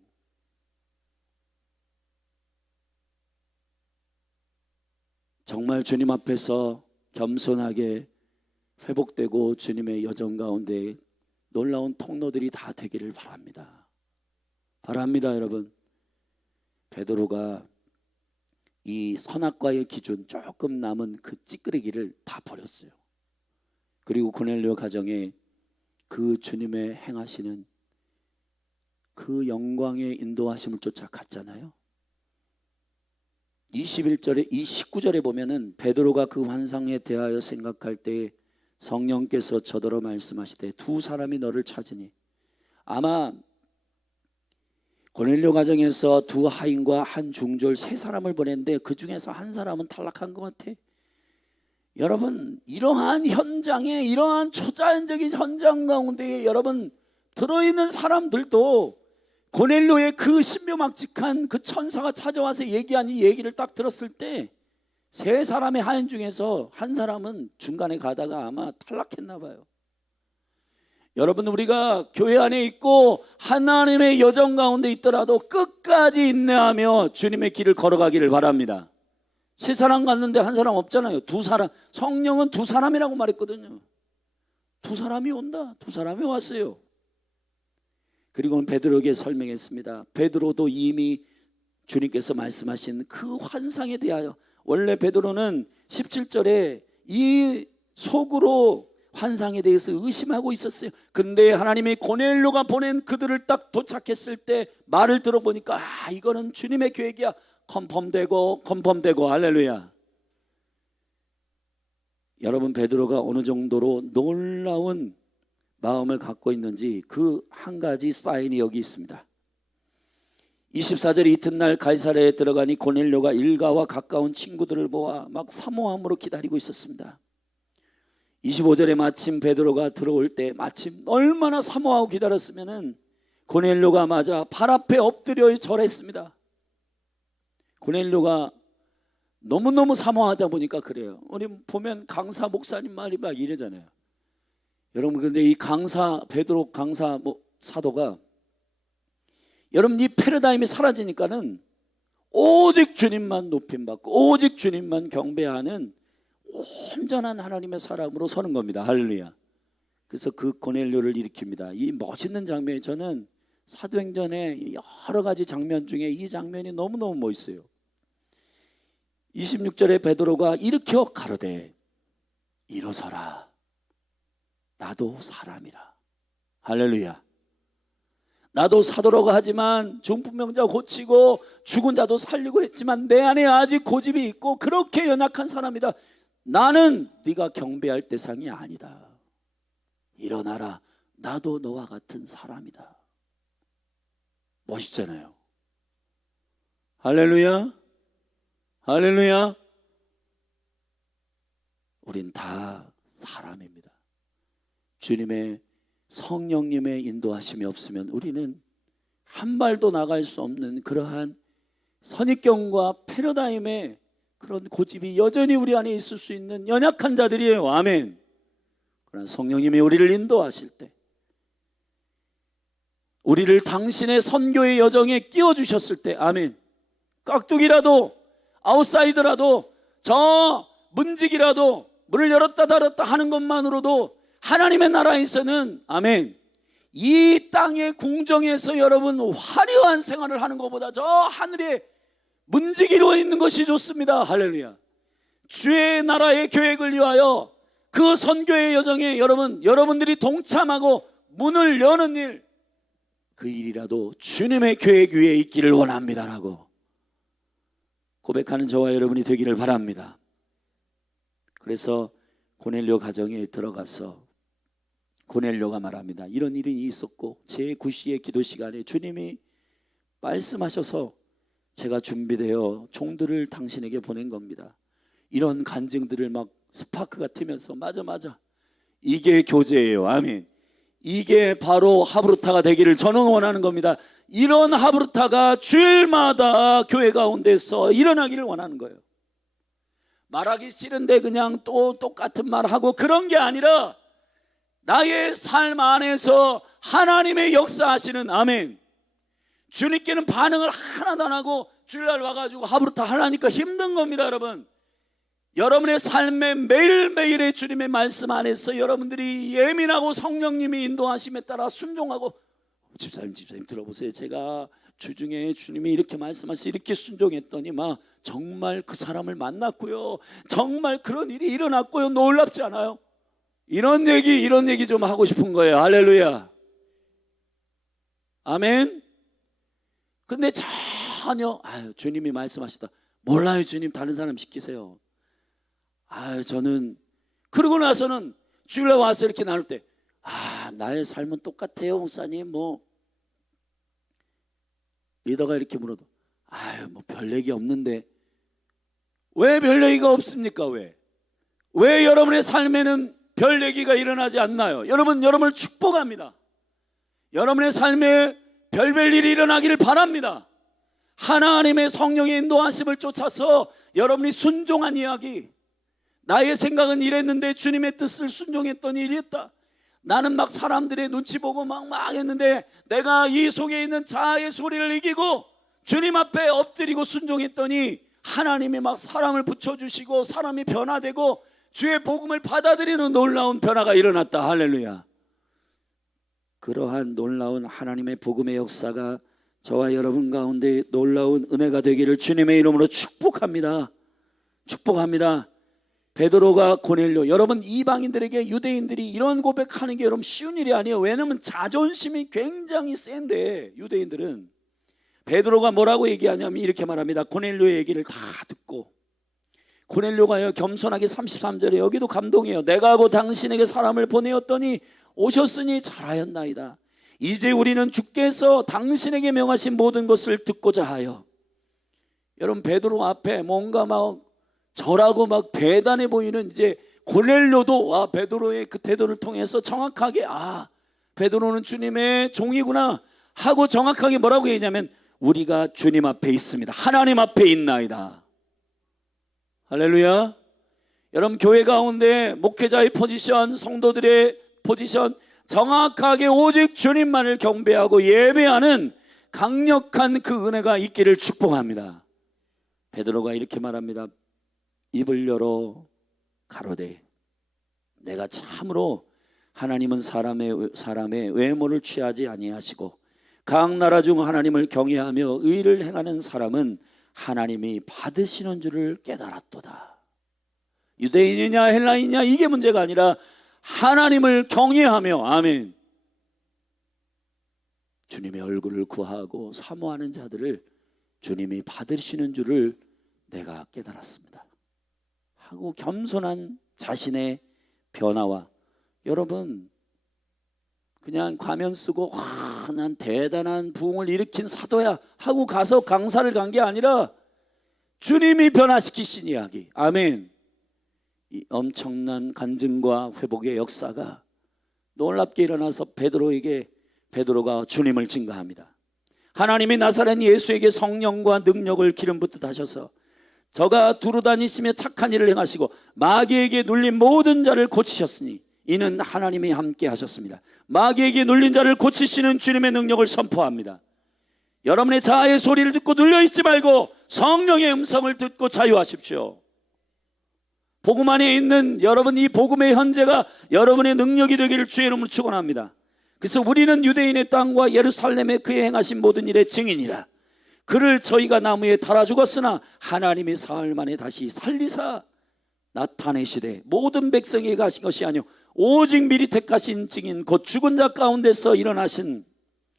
정말 주님 앞에서 겸손하게 회복되고 주님의 여정 가운데 놀라운 통로들이 다 되기를 바랍니다. 여러분. 베드로가 이 선악과의 기준 조금 남은 그 찌끄레기를 다 버렸어요. 그리고 고넬료 가정에 그 주님의 행하시는 그 영광의 인도하심을 쫓아 갔잖아요. 21절에, 이 19절에 보면은 베드로가 그 환상에 대하여 생각할 때 성령께서 저더러 말씀하시되 두 사람이 너를 찾으니, 아마 고넬료 가정에서 두 하인과 한 중졸 세 사람을 보냈는데 그 중에서 한 사람은 탈락한 것 같아. 여러분, 이러한 현장에, 이러한 초자연적인 현장 가운데 여러분 들어있는 사람들도 고넬료의 그 신묘막직한 그 천사가 찾아와서 얘기한 이 얘기를 딱 들었을 때 세 사람의 하인 중에서 한 사람은 중간에 가다가 아마 탈락했나 봐요. 여러분, 우리가 교회 안에 있고 하나님의 여정 가운데 있더라도 끝까지 인내하며 주님의 길을 걸어가기를 바랍니다. 세 사람 갔는데 한 사람 없잖아요. 두 사람, 성령은 두 사람이라고 말했거든요. 두 사람이 온다. 두 사람이 왔어요. 그리고 베드로에게 설명했습니다. 베드로도 이미 주님께서 말씀하신 그 환상에 대하여, 원래 베드로는 17절에 이 속으로 환상에 대해서 의심하고 있었어요. 근데 하나님이 고넬료가 보낸 그들을 딱 도착했을 때 말을 들어보니까 이거는 주님의 계획이야. 컨펌되고 할렐루야. 여러분, 베드로가 어느 정도로 놀라운 마음을 갖고 있는지 그 한 가지 사인이 여기 있습니다. 24절에 이튿날 가이사랴에 들어가니 고넬료가 일가와 가까운 친구들을 모아 막 사모함으로 기다리고 있었습니다. 25절에 마침 베드로가 들어올 때 마침 얼마나 사모하고 기다렸으면은 고넬료가 맞아 발 앞에 엎드려 절했습니다. 고넬료가 너무너무 사모하다 보니까 그래요. 우리 보면 강사 목사님 말이 막 이러잖아요. 여러분, 근데 이 강사 베드로 강사 사도가 여러분 이 패러다임이 사라지니까는 오직 주님만 높임받고 오직 주님만 경배하는 온전한 하나님의 사람으로 서는 겁니다. 할렐루야. 그래서 그 고넬료를 일으킵니다. 이 멋있는 장면이, 저는 사도행전의 여러 가지 장면 중에 이 장면이 너무너무 멋있어요. 26절에 베드로가 일으켜 가로되 일어서라, 나도 사람이라. 할렐루야. 나도 사도라고 하지만 중풍병자 고치고 죽은 자도 살리고 했지만 내 안에 아직 고집이 있고 그렇게 연약한 사람이다. 나는 네가 경배할 대상이 아니다. 일어나라, 나도 너와 같은 사람이다. 멋있잖아요. 할렐루야. 할렐루야. 우린 다 사람입니다. 주님의 성령님의 인도하심이 없으면 우리는 한 발도 나갈 수 없는 그러한 선입견과 패러다임의 그런 고집이 여전히 우리 안에 있을 수 있는 연약한 자들이에요. 아멘. 그러나 성령님이 우리를 인도하실 때, 우리를 당신의 선교의 여정에 끼워주셨을 때, 아멘, 깍두기라도 아웃사이더라도 저 문직이라도 문을 열었다 닫았다 하는 것만으로도 하나님의 나라에서는, 아멘, 이 땅의 궁정에서 여러분 화려한 생활을 하는 것보다 저 하늘에 문지기로 있는 것이 좋습니다. 할렐루야. 주의 나라의 계획을 위하여 그 선교의 여정에 여러분들이 동참하고 문을 여는 일, 그 일이라도 주님의 계획 위에 있기를 원합니다라고 고백하는 저와 여러분이 되기를 바랍니다. 그래서 고넬료 가정에 들어가서 고넬료가 말합니다. 이런 일이 있었고 제9시의 기도 시간에 주님이 말씀하셔서 제가 준비되어 종들을 당신에게 보낸 겁니다. 이런 간증들을 막 스파크가 튀면서 맞아 이게 교제예요. 아멘. 이게 바로 하브루타가 되기를 저는 원하는 겁니다. 이런 하브루타가 주일마다 교회 가운데서 일어나기를 원하는 거예요. 말하기 싫은데 그냥 또 똑같은 말하고 그런 게 아니라 나의 삶 안에서 하나님의 역사하시는, 아멘, 주님께는 반응을 하나도 안 하고 주일날 와가지고 하브루타 하려니까 힘든 겁니다. 여러분의 삶의 매일매일의 주님의 말씀 안에서 여러분들이 예민하고 성령님이 인도하심에 따라 순종하고, 집사님 들어보세요. 제가 주중에 주님이 이렇게 말씀하셔서 이렇게 순종했더니 막 정말 그 사람을 만났고요, 정말 그런 일이 일어났고요. 놀랍지 않아요? 이런 얘기 좀 하고 싶은 거예요. 할렐루야. 아멘. 근데 전혀 주님이 말씀하시다, 몰라요 주님, 다른 사람 시키세요. 저는 그러고 나서는 주일날 와서 이렇게 나눌 때 나의 삶은 똑같아요 목사님. 리더가 이렇게 물어도 별 얘기 없는데. 왜 별 얘기가 없습니까? 왜 여러분의 삶에는 별 얘기가 일어나지 않나요? 여러분을 축복합니다. 여러분의 삶에 별별 일이 일어나기를 바랍니다. 하나님의 성령의 인도하심을 쫓아서 여러분이 순종한 이야기, 나의 생각은 이랬는데 주님의 뜻을 순종했더니 이랬다. 나는 막 사람들의 눈치 보고 막 했는데 내가 이 속에 있는 자아의 소리를 이기고 주님 앞에 엎드리고 순종했더니 하나님이 막 사람을 붙여주시고 사람이 변화되고 주의 복음을 받아들이는 놀라운 변화가 일어났다. 할렐루야. 그러한 놀라운 하나님의 복음의 역사가 저와 여러분 가운데 놀라운 은혜가 되기를 주님의 이름으로 축복합니다. 축복합니다. 베드로가 고넬료, 여러분 이방인들에게 유대인들이 이런 고백하는 게 여러분 쉬운 일이 아니에요. 왜냐하면 자존심이 굉장히 센데, 유대인들은. 베드로가 뭐라고 얘기하냐면 이렇게 말합니다. 고넬료의 얘기를 다 듣고, 고넬료가요 겸손하게 33절에, 여기도 감동이에요. 내가 하고 당신에게 사람을 보내었더니 오셨으니 잘하였나이다. 이제 우리는 주께서 당신에게 명하신 모든 것을 듣고자 하여. 여러분, 베드로 앞에 뭔가 막 절하고 막 대단해 보이는 이제 고넬료도 베드로의 그 태도를 통해서 정확하게 베드로는 주님의 종이구나 하고 정확하게 뭐라고 얘기냐면 우리가 주님 앞에 있습니다. 하나님 앞에 있나이다. 할렐루야. 여러분, 교회 가운데 목회자의 포지션, 성도들의 포지션 정확하게 오직 주님만을 경배하고 예배하는 강력한 그 은혜가 있기를 축복합니다. 베드로가 이렇게 말합니다. 입을 열어 가로되 내가 참으로 하나님은 사람의 외모를 취하지 아니하시고 각 나라 중 하나님을 경외하며 의를 행하는 사람은 하나님이 받으시는 줄을 깨달았도다. 유대인이냐 헬라인이냐 이게 문제가 아니라 하나님을 경외하며 아멘 주님의 얼굴을 구하고 사모하는 자들을 주님이 받으시는 줄을 내가 깨달았습니다 하고 겸손한 자신의 변화와, 여러분 그냥 가면 쓰고 난 대단한 부흥을 일으킨 사도야 하고 가서 강사를 간 게 아니라 주님이 변화시키신 이야기. 아멘. 이 엄청난 간증과 회복의 역사가 놀랍게 일어나서 베드로가 주님을 증거합니다. 하나님이 나사렛 예수에게 성령과 능력을 기름 붓듯 하셔서 저가 두루 다니시며 착한 일을 행하시고 마귀에게 눌린 모든 자를 고치셨으니 이는 하나님이 함께 하셨습니다. 마귀에게 눌린 자를 고치시는 주님의 능력을 선포합니다. 여러분의 자아의 소리를 듣고 눌려있지 말고 성령의 음성을 듣고 자유하십시오. 복음 안에 있는 여러분, 이 복음의 현재가 여러분의 능력이 되기를 주의 이름으로 축원합니다. 그래서 우리는 유대인의 땅과 예루살렘에 그의 행하신 모든 일의 증인이라. 그를 저희가 나무에 달아 죽었으나 하나님이 사흘 만에 다시 살리사 나타내시되 모든 백성에게 하신 것이 아니요 오직 미리 택하신 증인 곧 죽은 자 가운데서 일어나신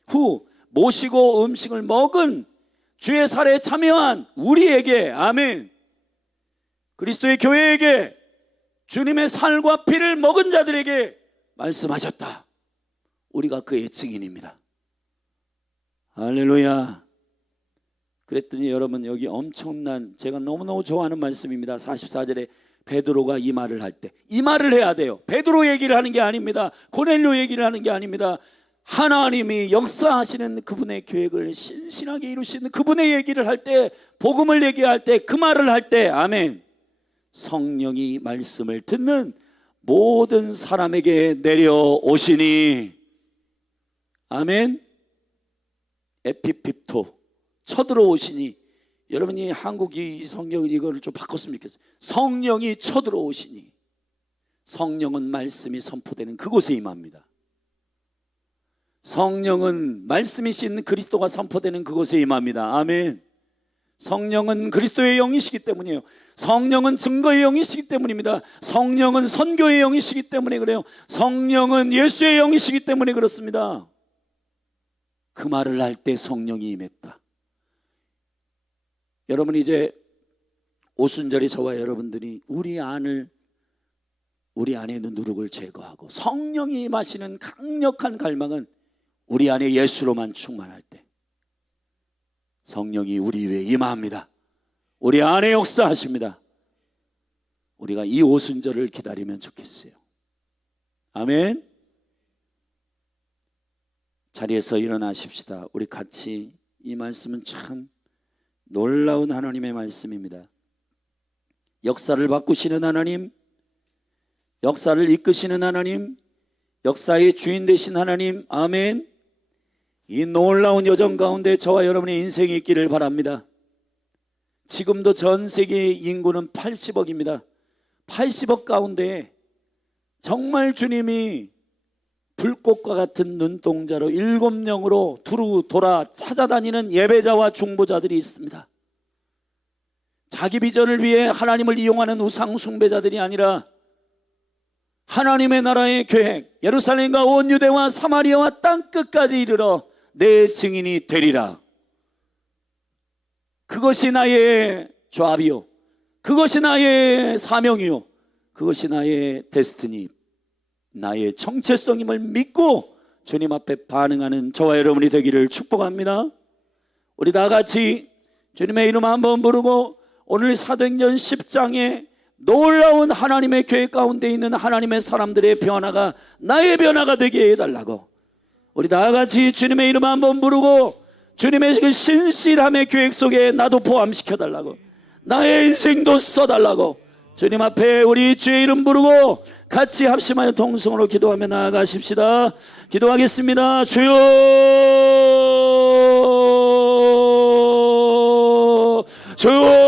후 모시고 음식을 먹은 주의 살에 참여한 우리에게 아멘 그리스도의 교회에게 주님의 살과 피를 먹은 자들에게 말씀하셨다. 우리가 그의 증인입니다. 할렐루야. 그랬더니 여러분, 여기 엄청난, 제가 너무너무 좋아하는 말씀입니다. 44절에 베드로가 이 말을 할 때, 이 말을 해야 돼요. 베드로 얘기를 하는 게 아닙니다. 고넬료 얘기를 하는 게 아닙니다. 하나님이 역사하시는 그분의 계획을 신실하게 이루시는 그분의 얘기를 할 때, 복음을 얘기할 때, 그 말을 할 때 아멘, 성령이 말씀을 듣는 모든 사람에게 내려오시니 아멘, 에피핍토 쳐들어오시니. 여러분이 한국이 성경 이거를 좀 바꿨으면 좋겠어요. 성령이 쳐들어오시니. 성령은 말씀이 선포되는 그곳에 임합니다. 성령은 말씀이신 그리스도가 선포되는 그곳에 임합니다. 아멘. 성령은 그리스도의 영이시기 때문이에요. 성령은 증거의 영이시기 때문입니다. 성령은 선교의 영이시기 때문에 그래요. 성령은 예수의 영이시기 때문에 그렇습니다. 그 말을 할 때 성령이 임했다. 여러분, 이제 오순절이 저와 여러분들이 우리 안에 있는 누룩을 제거하고 성령이 임하시는 강력한 갈망은 우리 안에 예수로만 충만할 때 성령이 우리 위에 임합니다. 우리 안에 역사하십니다. 우리가 이 오순절을 기다리면 좋겠어요. 아멘. 자리에서 일어나십시다. 우리 같이, 이 말씀은 참 놀라운 하나님의 말씀입니다. 역사를 바꾸시는 하나님, 역사를 이끄시는 하나님, 역사의 주인 되신 하나님, 아멘. 이 놀라운 여정 가운데 저와 여러분의 인생이 있기를 바랍니다. 지금도 전 세계 인구는 80억입니다. 80억 가운데 정말 주님이 불꽃과 같은 눈동자로 7영으로 두루 돌아 찾아다니는 예배자와 중보자들이 있습니다. 자기 비전을 위해 하나님을 이용하는 우상 숭배자들이 아니라 하나님의 나라의 계획, 예루살렘과 온 유대와 사마리아와 땅끝까지 이르러 내 증인이 되리라. 그것이 나의 조합이요, 그것이 나의 사명이요, 그것이 나의 데스티니, 나의 정체성임을 믿고 주님 앞에 반응하는 저와 여러분이 되기를 축복합니다. 우리 다 같이 주님의 이름 한번 부르고 오늘 사도행전 10장에 놀라운 하나님의 계획 가운데 있는 하나님의 사람들의 변화가 나의 변화가 되게 해달라고, 우리 다 같이 주님의 이름 한번 부르고 주님의 그 신실함의 계획 속에 나도 포함시켜달라고, 나의 인생도 써달라고 주님 앞에 우리 주의 이름 부르고 같이 합심하여 통성으로 기도하며 나아가십시다. 기도하겠습니다. 주여, 주여,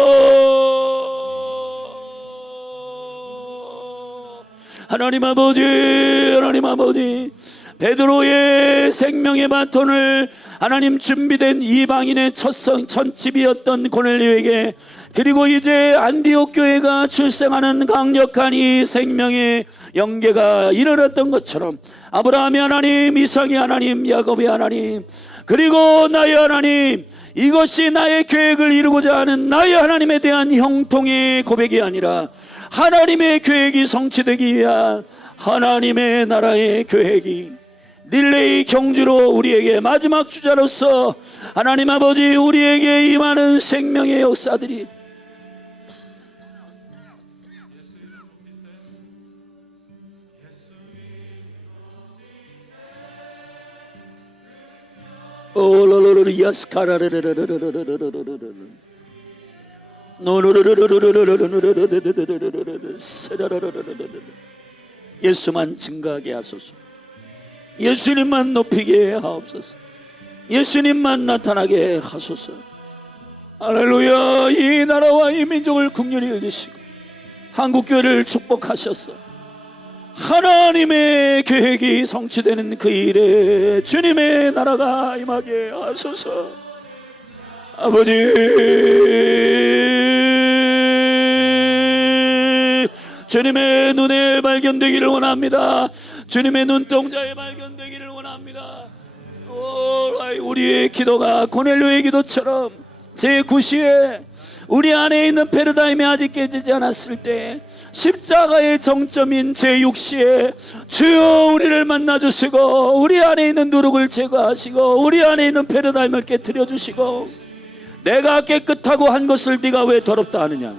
하나님 아버지, 하나님 아버지, 베드로의 생명의 바톤을 하나님 준비된 이방인의 첫집이었던 고넬료에게, 그리고 이제 안디옥 교회가 출생하는 강력한 이 생명의 영계가 일어났던 것처럼 아브라함의 하나님, 이삭의 하나님, 야곱의 하나님, 그리고 나의 하나님, 이것이 나의 계획을 이루고자 하는 나의 하나님에 대한 형통의 고백이 아니라 하나님의 계획이 성취되기 위한 하나님의 나라의 계획이 릴레이 경주로 우리에게 마지막 주자로서 하나님 아버지 우리에게 임하는 생명의 역사들이 예수만 증거하게 하소서. 예수님만 높이게 하옵소서. 예수님만 나타나게 하소서. 할렐루야. 이 나라와 이 민족을 긍휼히 여기시고 한국교회를 축복하셔서 하나님의 계획이 성취되는 그 일에 주님의 나라가 임하게 하소서. 아버지, 주님의 눈에 발견되기를 원합니다. 주님의 눈동자에 발견되기를 원합니다. 우리의 기도가 고넬료의 기도처럼 제9시에 우리 안에 있는 패러다임이 아직 깨지지 않았을 때 십자가의 정점인 제6시에 주여 우리를 만나주시고 우리 안에 있는 누룩을 제거하시고 우리 안에 있는 패러다임을 깨트려 주시고, 내가 깨끗하고 한 것을 네가 왜 더럽다 하느냐,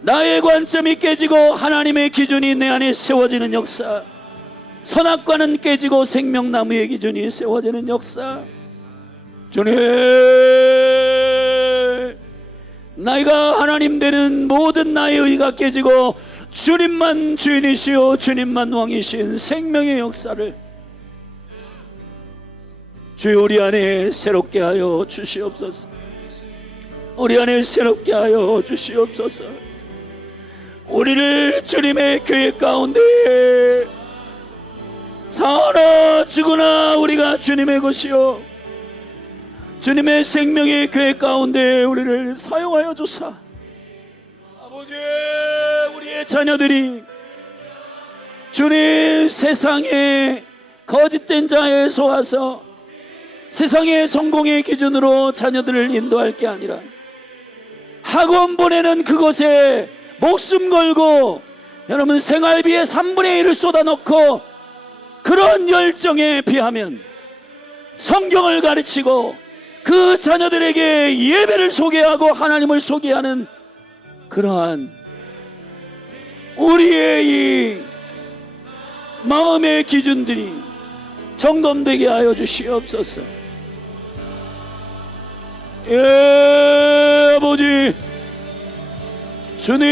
나의 관점이 깨지고 하나님의 기준이 내 안에 세워지는 역사, 선악과는 깨지고 생명나무의 기준이 세워지는 역사. 주님, 나이가 하나님 되는 모든 나의 의가 깨지고 주님만 주인이시오 주님만 왕이신 생명의 역사를 주여 우리 안에 새롭게 하여 주시옵소서. 우리 안에 새롭게 하여 주시옵소서. 우리를 주님의 계획 가운데 사나 죽으나 우리가 주님의 것이요 주님의 생명의 계획 가운데 우리를 사용하여 주사. 아버지, 우리의 자녀들이 주님 세상의 거짓된 자에서 와서 세상의 성공의 기준으로 자녀들을 인도할 게 아니라 학원 보내는 그곳에 목숨 걸고 여러분 생활비의 3분의 1을 쏟아넣고 그런 열정에 비하면 성경을 가르치고 그 자녀들에게 예배를 소개하고 하나님을 소개하는 그러한 우리의 이 마음의 기준들이 점검되게 하여 주시옵소서. 예, 아버지, 주님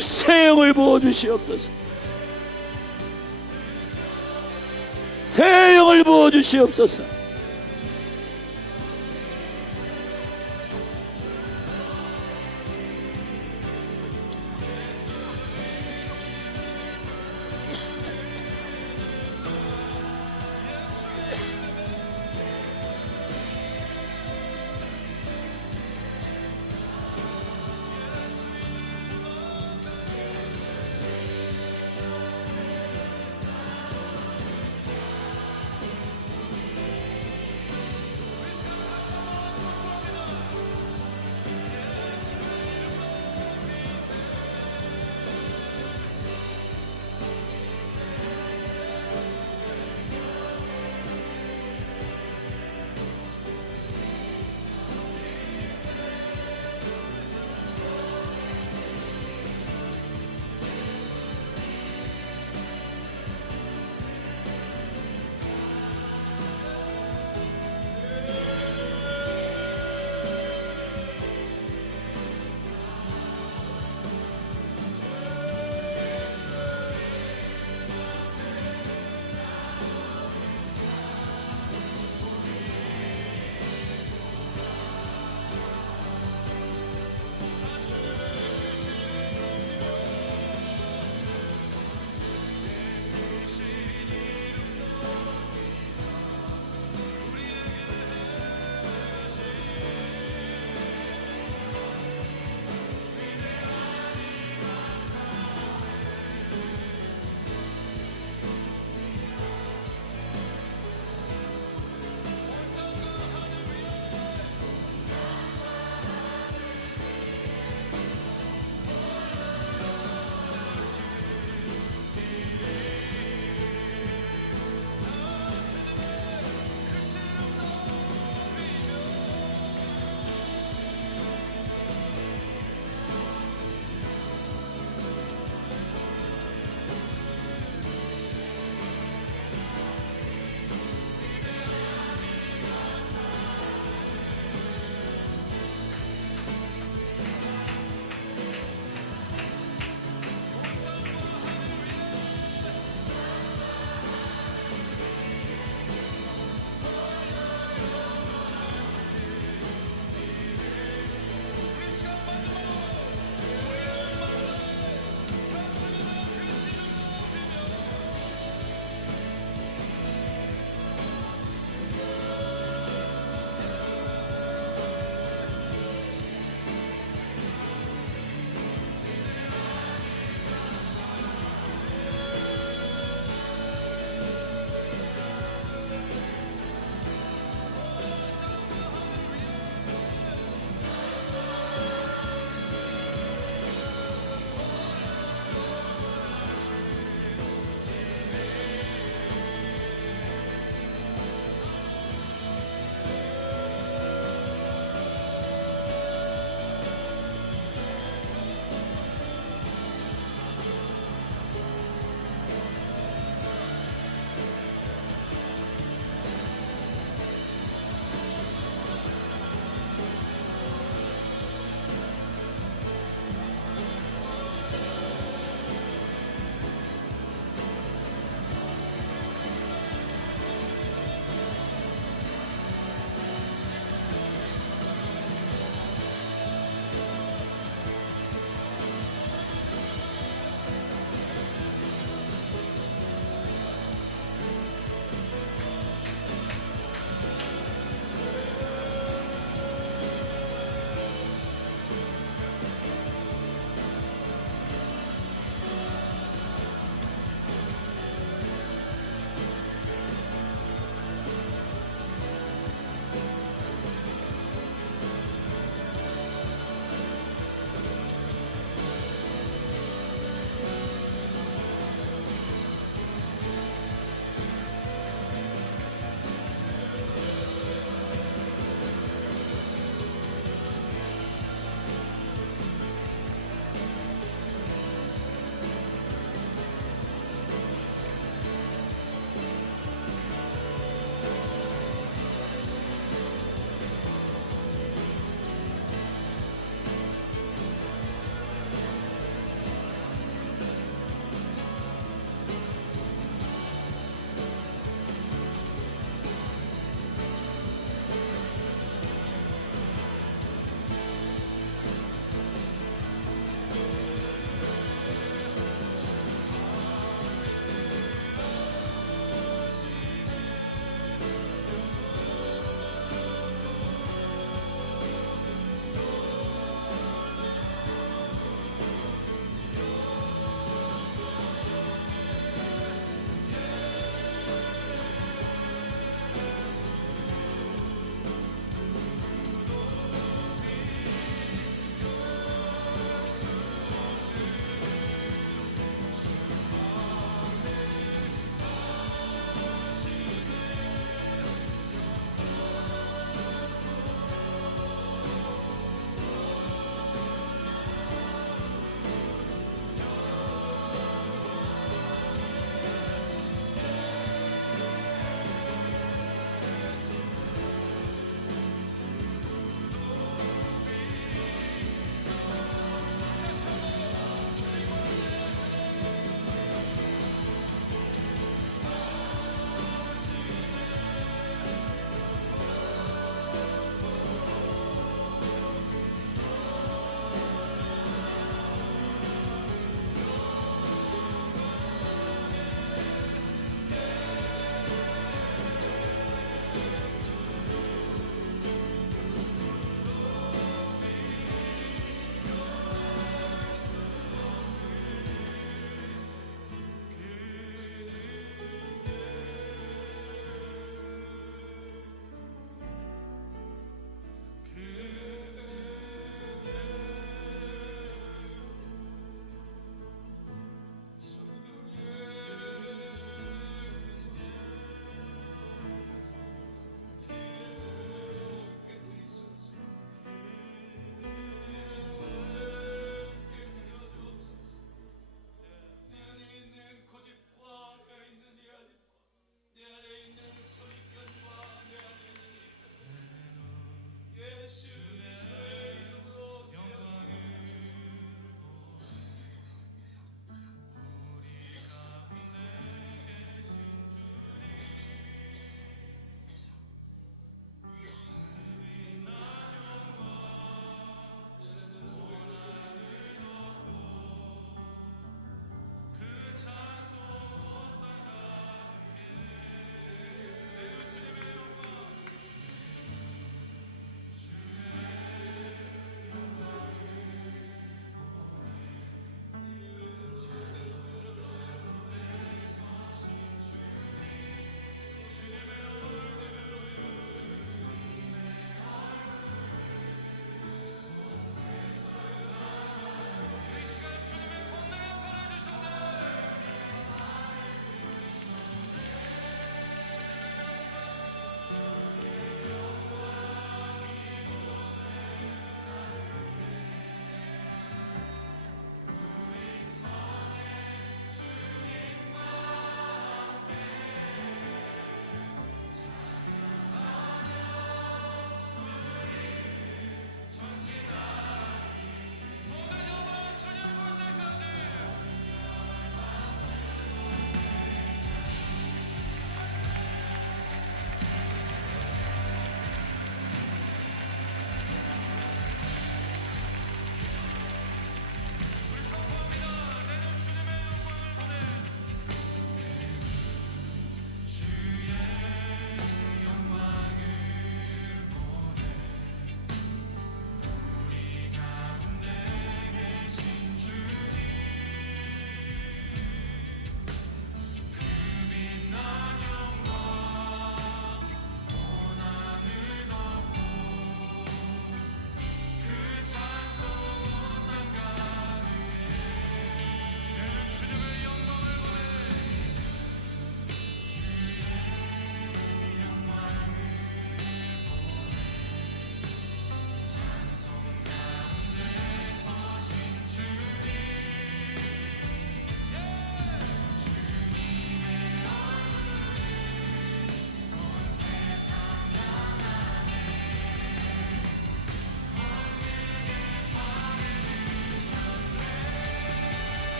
새 영을 부어주시옵소서. 새 영을 부어주시옵소서.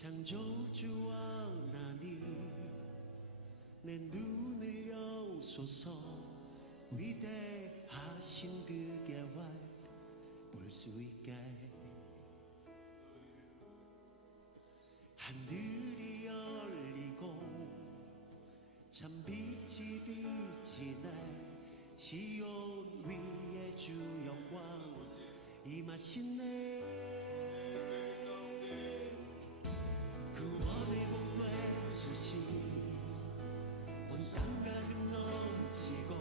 창조주 하나님 내 눈을 여소서 위대하신 그 계활 볼 수 있게 하늘이 열리고 참 빛이 비치네 시온 위에 주 영광 임하시네 구원의 복된 소식 온 땅 가득 넘치고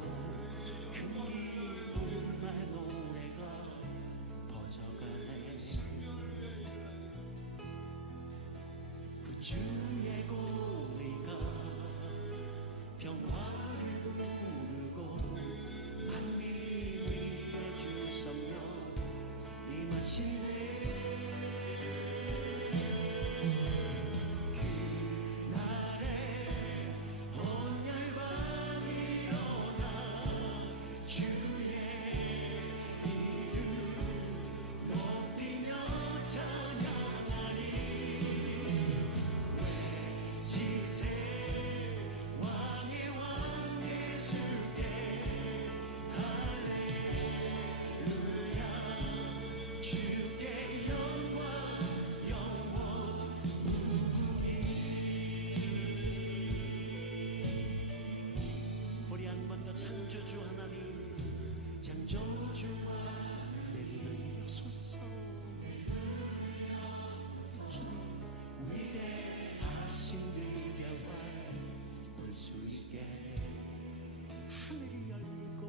큰 기쁨의 노래가 퍼져가네 그 주의 공의가 평화를 부르고 만민 위에 주 성령 임하시네 창조주 하나님 창조주와 내 눈을 여소서 위대하신 그 계활 볼 수 있게 하늘이 열리고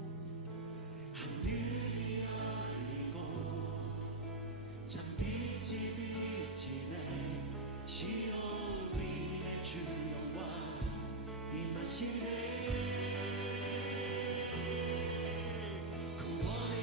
참 빛이 비치네 시온 위에 주 영광 임하시네 구원의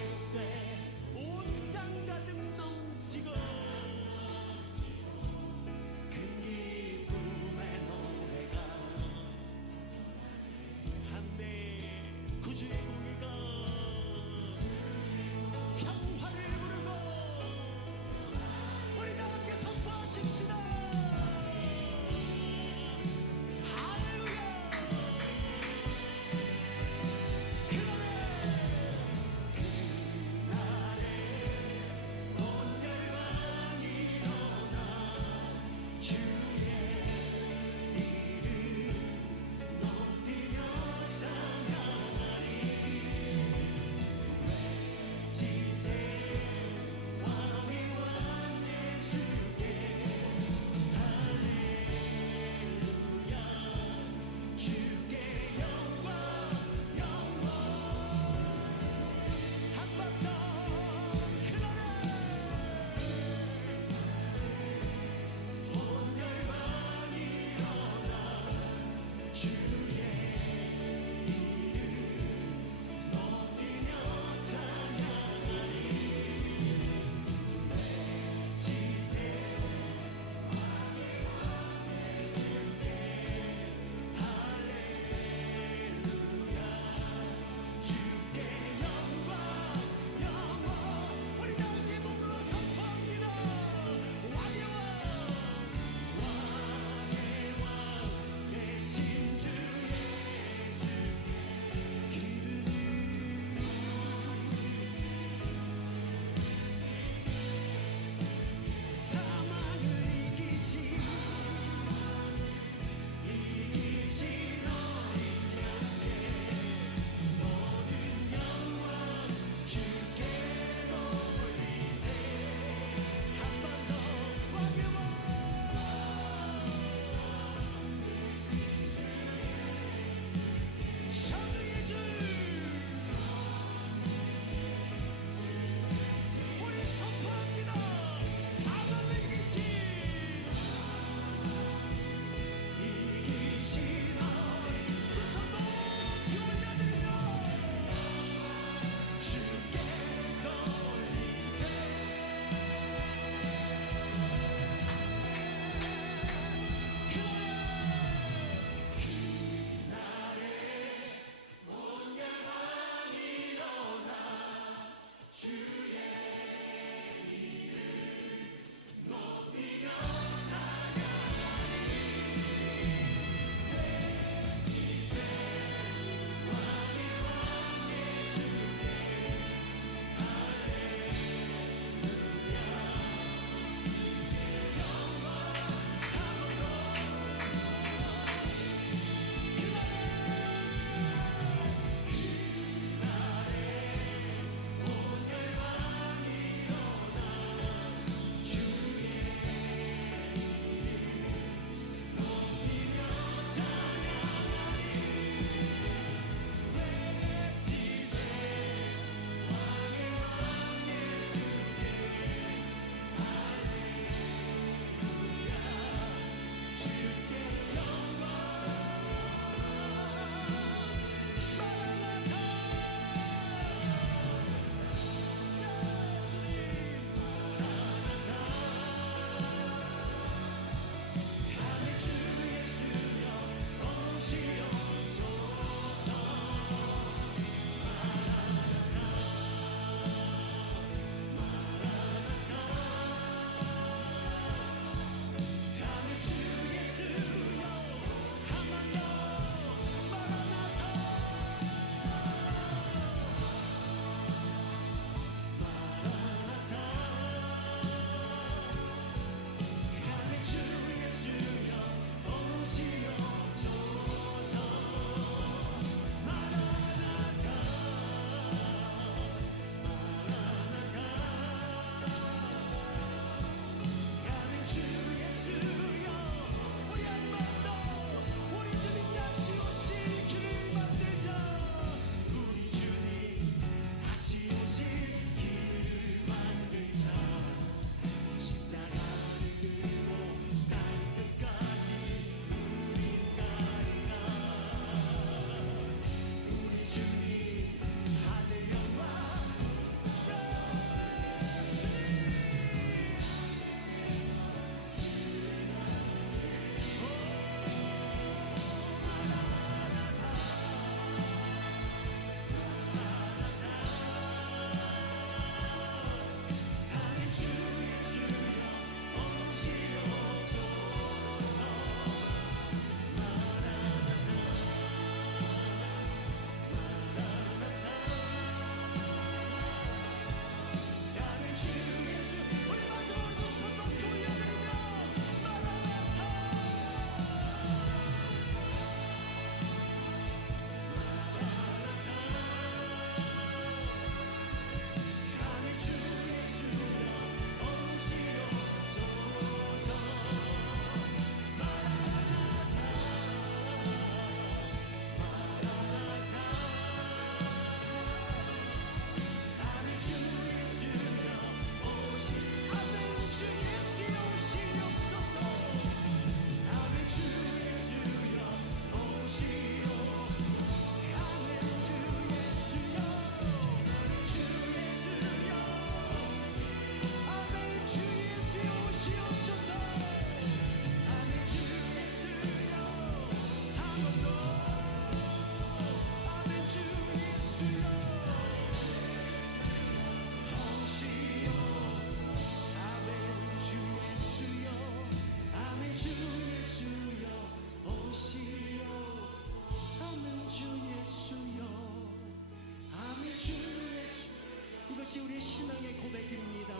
이것이 우리 신앙의 고백입니다.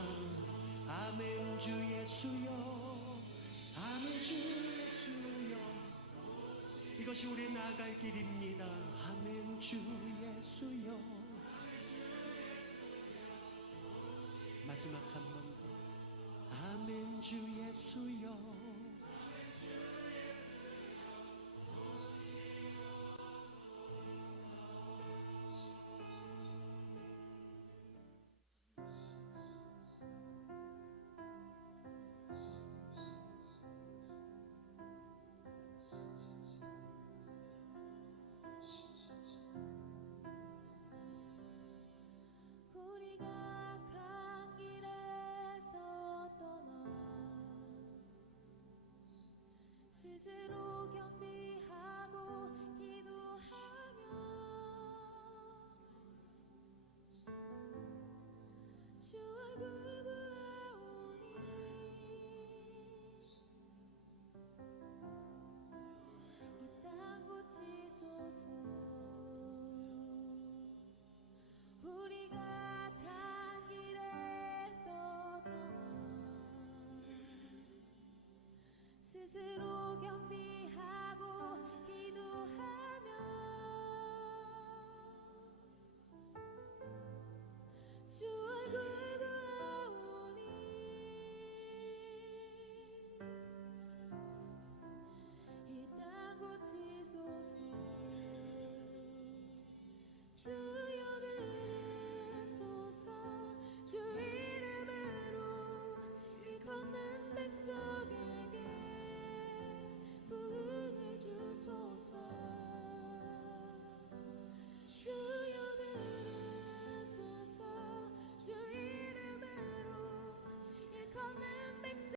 아멘 주 예수여, 아멘 주 예수여, 이것이 우리 나갈 길입니다. 아멘 주 예수여. 마지막 한 번 더. 아멘 주 예수여,